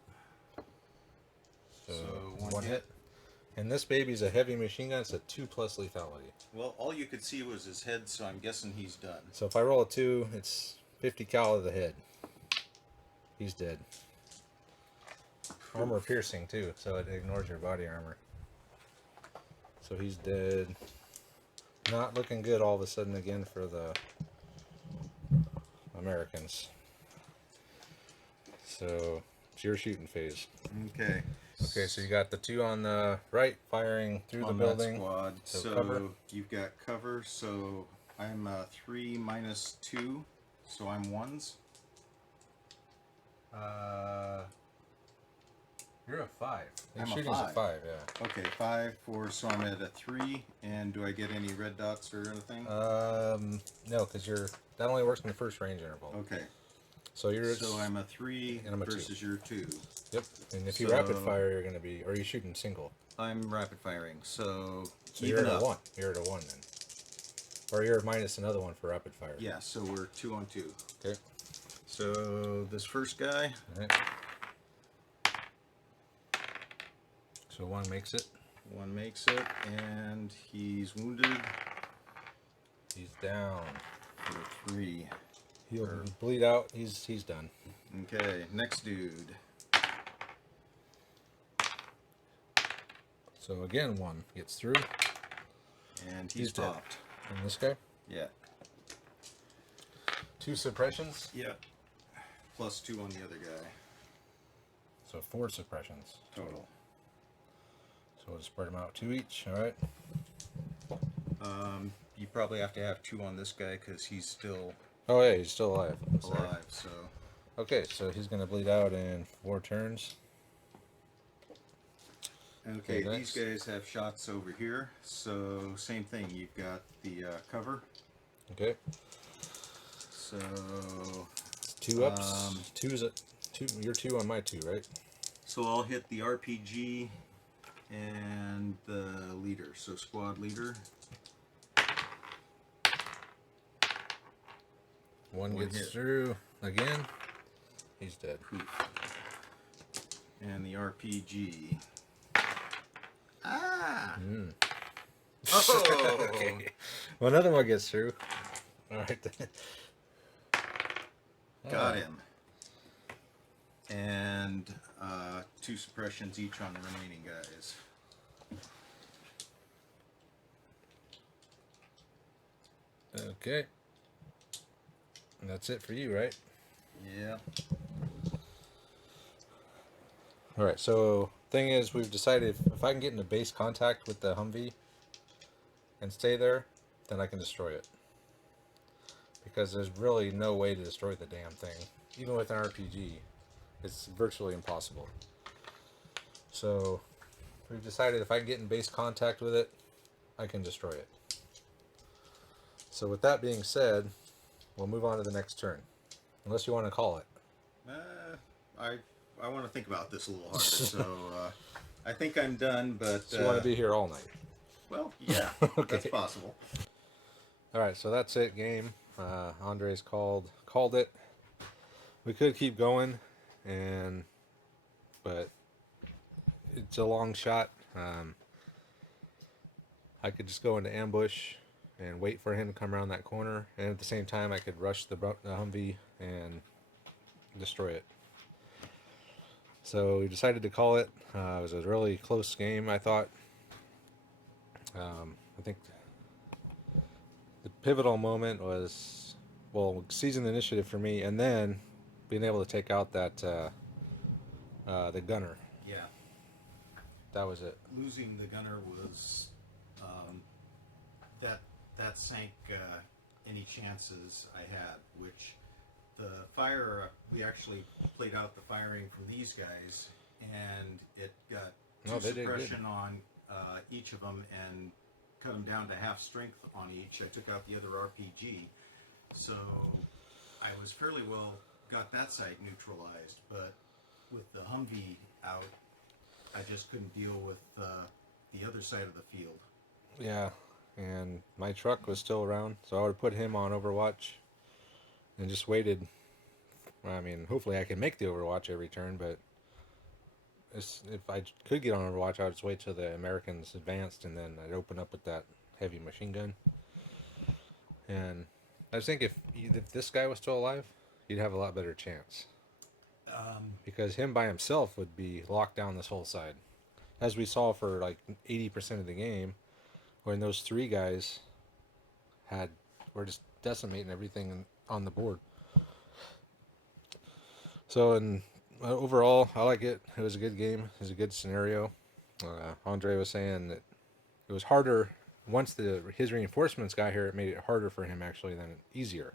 So one hit. And this baby's a heavy machine gun. It's a 2+ lethality. Well, all you could see was his head, so I'm guessing he's done. So if I roll a 2, it's 50 cal to the head. He's dead. Armor piercing too, so it ignores your body armor. So he's dead. Not looking good all of a sudden again for the Americans. So it's your shooting phase. Okay. Okay, so you got the 2 on the right firing through the building. That squad. So cover. You've got cover. So I'm 3 minus 2, so I'm 1s. You're a 5. I'm a shooting's 5. a 5, yeah. Okay, 5, 4. So I'm at a 3. And do I get any red dots or anything? No, because that only works in the first range interval. Okay. So I'm a 3 and I'm a 2. versus your 2. Yep. And if you So- rapid fire, you're gonna be, or are you shooting single? I'm rapid firing, so You're even at up. a 1. You're at a 1 then. Or you're minus another 1 for rapid fire. Yeah, so we're 2 on 2. Okay. So this first guy, All right. So 1 makes it. 1 makes it, and he's wounded He's down. for 3. He'll bleed out. He's done. Okay, next dude. So again, 1 gets through. And He's he's dead. popped. And this guy, Yeah. 2 suppressions. Yeah. Plus 2 on the other guy. So 4 suppressions Total. So we'll spread them out 2 each. All right. You probably have to have 2 on this guy because he's still Oh yeah, he's still alive. Sorry. alive. So Okay, so he's gonna bleed out in 4 turns. okay, Okay, these guys have shots over here. So same thing. You've got the cover. Okay. So, It's 2 ups. Two's a two. You're 2 on my 2, right? so I'll hit the RPG and the leader. So squad leader. One One gets hit. through again. He's dead. Poof. And the RPG. Ah! Oh! Okay. Well, another one gets through. All right. Got him. And 2 suppressions each on the remaining guys. Okay. And that's it for you, right? Yeah. All right. So, thing is, we've decided if I can get into base contact with the Humvee and stay there, then I can destroy it. Because there's really no way to destroy the damn thing. Even with an RPG, it's virtually impossible. So, we've decided if I can get in base contact with it, I can destroy it. So with that being said, we'll move on to the next turn. Unless you want to call it. I want to think about this a little harder. So I think I'm done, but... So you want to be here all night. Well, yeah. Okay. That's possible. Alright, so that's it, game. Andres called it. We could keep going, but it's a long shot. I could just go into ambush and wait for him to come around that corner, and at the same time I could rush the Humvee and destroy it. So we decided to call it. It was a really close game, I thought. I think the pivotal moment was, well, seizing the initiative for me, and then being able to take out that the gunner. Yeah. That was it. Losing the gunner was that sank any chances I had. Which the fire, we actually played out the firing from these guys, and it got 2 suppression on each of them and cut them down to half strength on each. I took out the other RPG, so I was fairly well got that side neutralized. But with the Humvee out, I just couldn't deal with the other side of the field. Yeah, and my truck was still around, so I would have put him on Overwatch and just waited. I mean, hopefully I can make the Overwatch every turn, but if I could get on Overwatch, I would just wait till the Americans advanced, and then I'd open up with that heavy machine gun. And I just think if this guy was still alive, you'd have a lot better chance. Because him by himself would be locked down this whole side. As we saw for like 80% of the game, when those 3 guys were just decimating everything on the board. So, overall, I like it. It was a good game. It was a good scenario. Andre was saying that it was harder once his reinforcements got here. It made it harder for him actually than easier.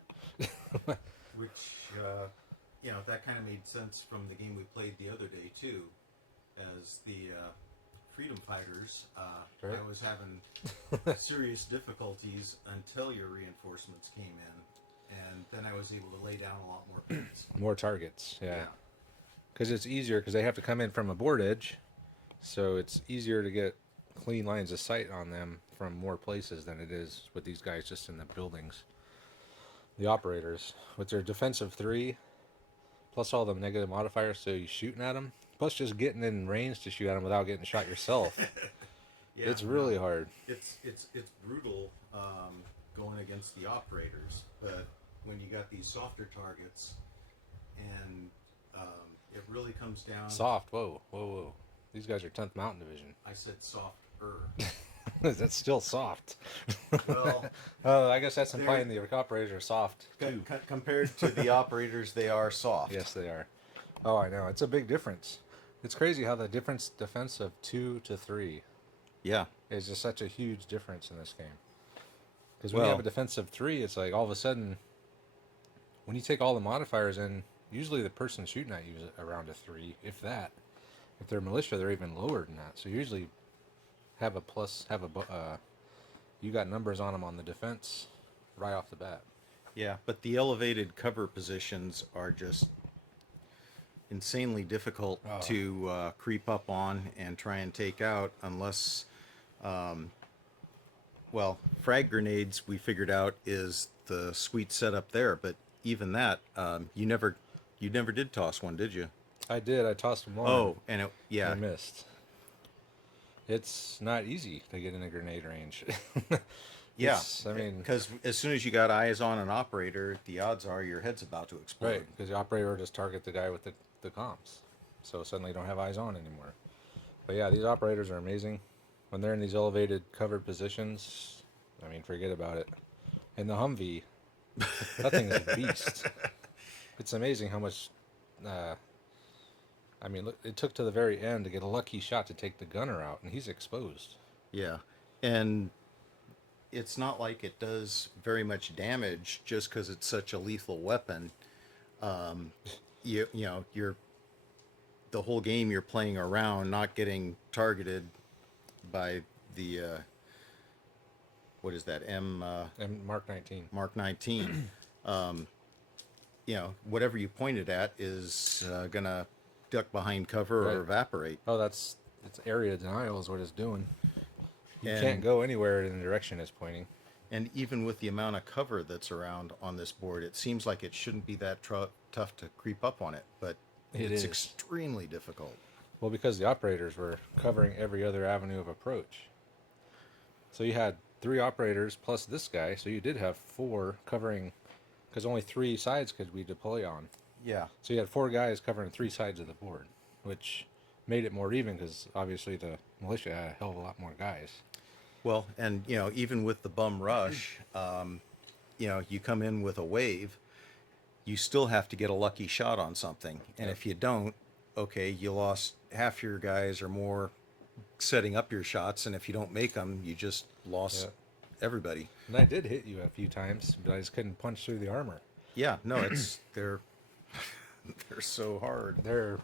Which, that kind of made sense from the game we played the other day too, as the Freedom Fighters. Right. I was having serious difficulties until your reinforcements came in, and then I was able to lay down a lot more points. More targets, yeah. Because it's easier, because they have to come in from a board edge, so it's easier to get clean lines of sight on them from more places than it is with these guys just in the buildings. The operators, with their defensive 3, plus all the negative modifiers, so you're shooting at them, plus just getting in range to shoot at them without getting shot yourself. Yeah, it's really hard. It's brutal going against the operators, but when you got these softer targets, and it really comes down... Soft, whoa. These guys are 10th Mountain Division. I said softer. That's still soft. Well, I guess that's implying the operators are soft too. Compared to the operators, they are soft. Yes, they are. Oh, I know. It's a big difference. It's crazy how the defense of 2 to 3 is just such a huge difference in this game. Because when you have a defense of 3, it's like all of a sudden, when you take all the modifiers in, usually the person shooting at you is around a 3, if that. If they're militia, they're even lower than that. So you usually have you got numbers on them on the defense right off the bat. Yeah, but the elevated cover positions are just insanely difficult Oh. to creep up on and try and take out unless, well, frag grenades we figured out is the sweet setup there. But even that, you never did toss one, did you? I did. I tossed one Oh, and yeah, and missed. It's not easy to get in a grenade range. yeah, I mean, because as soon as you got eyes on an operator, the odds are your head's about to right, explode. because the operator will just target the guy with the comms. So suddenly you don't have eyes on anymore. But yeah, these operators are amazing. When they're in these elevated covered positions, I mean, forget about it. And the Humvee, that thing is a beast. It's amazing how much. Uh, I mean, look, it took to the very end to get a lucky shot to take the gunner out, and he's exposed. Yeah, and it's not like it does very much damage just because it's such a lethal weapon. You know you're the whole game you're playing around, not getting targeted by the what is that And Mark 19. Mark 19. You know whatever you pointed at is gonna duck behind cover or Right. evaporate. Oh, it's area denial is what it's doing. You can't And go anywhere in the direction it's pointing. even with the amount of cover that's around on this board, it seems like it shouldn't be that tough to creep up on it, but It it's is. extremely difficult. Well, because the operators were covering every other avenue of approach. So you had three operators plus this guy, so you did have four covering, because only three sides could we deploy on. Yeah. So you had four guys covering three sides of the board, which made it more even because obviously the militia had a hell of a lot more guys. Well, and even with the bum rush, you come in with a wave, you still have to get a lucky shot on something, and Yep. if you don't, okay, you lost half your guys or more setting up your shots, and if you don't make them, you just lost Yeah. everybody. And I did hit you a few times, but I just couldn't punch through the armor. Yeah, no, it's they're so hard. They're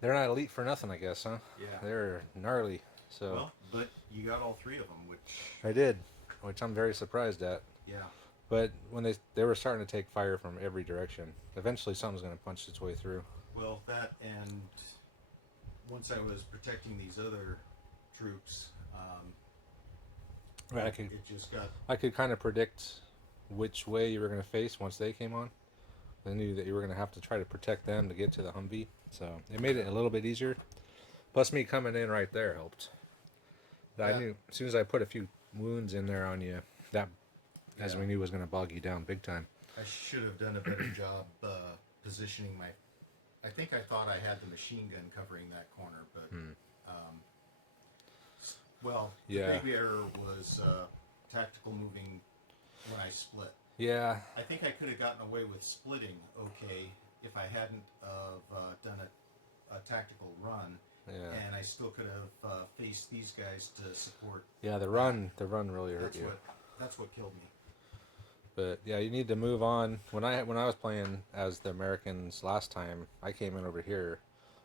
not elite for nothing, I guess, huh? Yeah. They're gnarly. So Well, but you got all three of them, which I did, which I'm very surprised at. yeah. But when they were starting to take fire from every direction, eventually something's going to punch its way through. Well, that and once I was protecting these other troops, Right. it just got I could kind of predict which way you were going to face once they came on. I knew that you were going to have to try to protect them to get to the Humvee, so it made it a little bit easier. Plus, me coming in right there helped. I Yeah. knew as soon as I put a few wounds in there on you, that, as Yeah. we knew, was going to bog you down big time. I should have done a better job positioning my. I think I thought I had the machine gun covering that corner, but well, Yeah. the big error was tactical moving when I split. Yeah, I think I could have gotten away with splitting okay if I hadn't done a tactical run, yeah, and I still could have faced these guys to support. yeah. The run really hurt you. That's what killed me. But yeah, you need to move on. When I was playing as the Americans last time, I came in over here,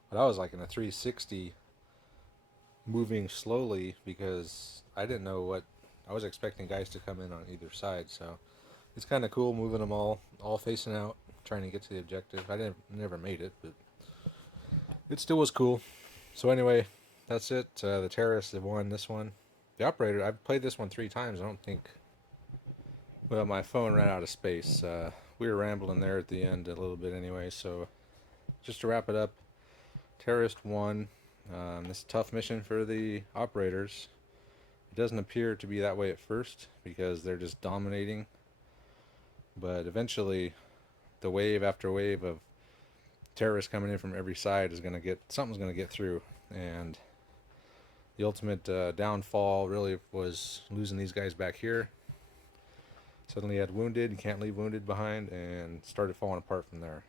but I was like in a 360, moving slowly because I didn't know what I was expecting guys to come in on either side. So it's kind of cool moving them all facing out, trying to get to the objective. I never made it, but it still was cool. So anyway, that's it. The terrorists have won this one. The operator, I've played this one 3 times. I don't think. Well, my phone ran out of space. We were rambling there at the end a little bit anyway. So just to wrap it up, terrorist won. This tough mission for the operators. It doesn't appear to be that way at first because they're just dominating. But eventually, the wave after wave of terrorists coming in from every side is going to get something's going to get through, and the ultimate downfall really was losing these guys back here. Suddenly, you had wounded, you can't leave wounded behind, and started falling apart from there.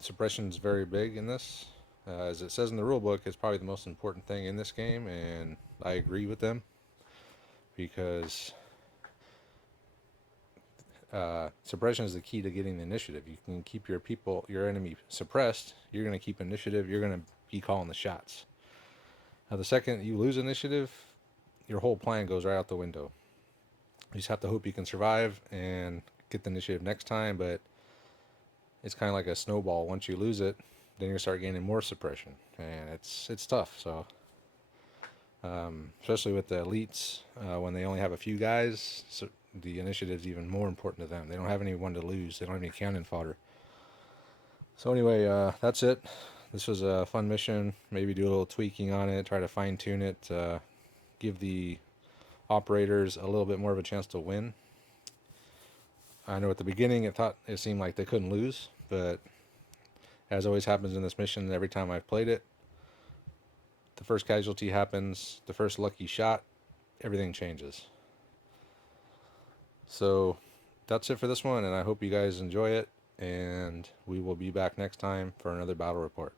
Suppression's very big in this. As it says in the rulebook, it's probably the most important thing in this game, and I agree with them because suppression is the key to getting the initiative. You can keep your enemy suppressed. You're going to keep initiative. You're going to be calling the shots. Now, the second you lose initiative, your whole plan goes right out the window. You just have to hope you can survive and get the initiative next time, but it's kind of like a snowball. Once you lose it, then you start gaining more suppression, and it's tough. So, especially with the elites, when they only have a few guys, so the initiative's even more important to them. They don't have anyone to lose. They don't have any cannon fodder. So anyway, that's it. This was a fun mission. Maybe do a little tweaking on it, try to fine tune it, give the operators a little bit more of a chance to win. I know at the beginning it seemed like they couldn't lose, but as always happens in this mission, every time I've played it, the first casualty happens, the first lucky shot, everything changes. So that's it for this one, and I hope you guys enjoy it, and we will be back next time for another battle report.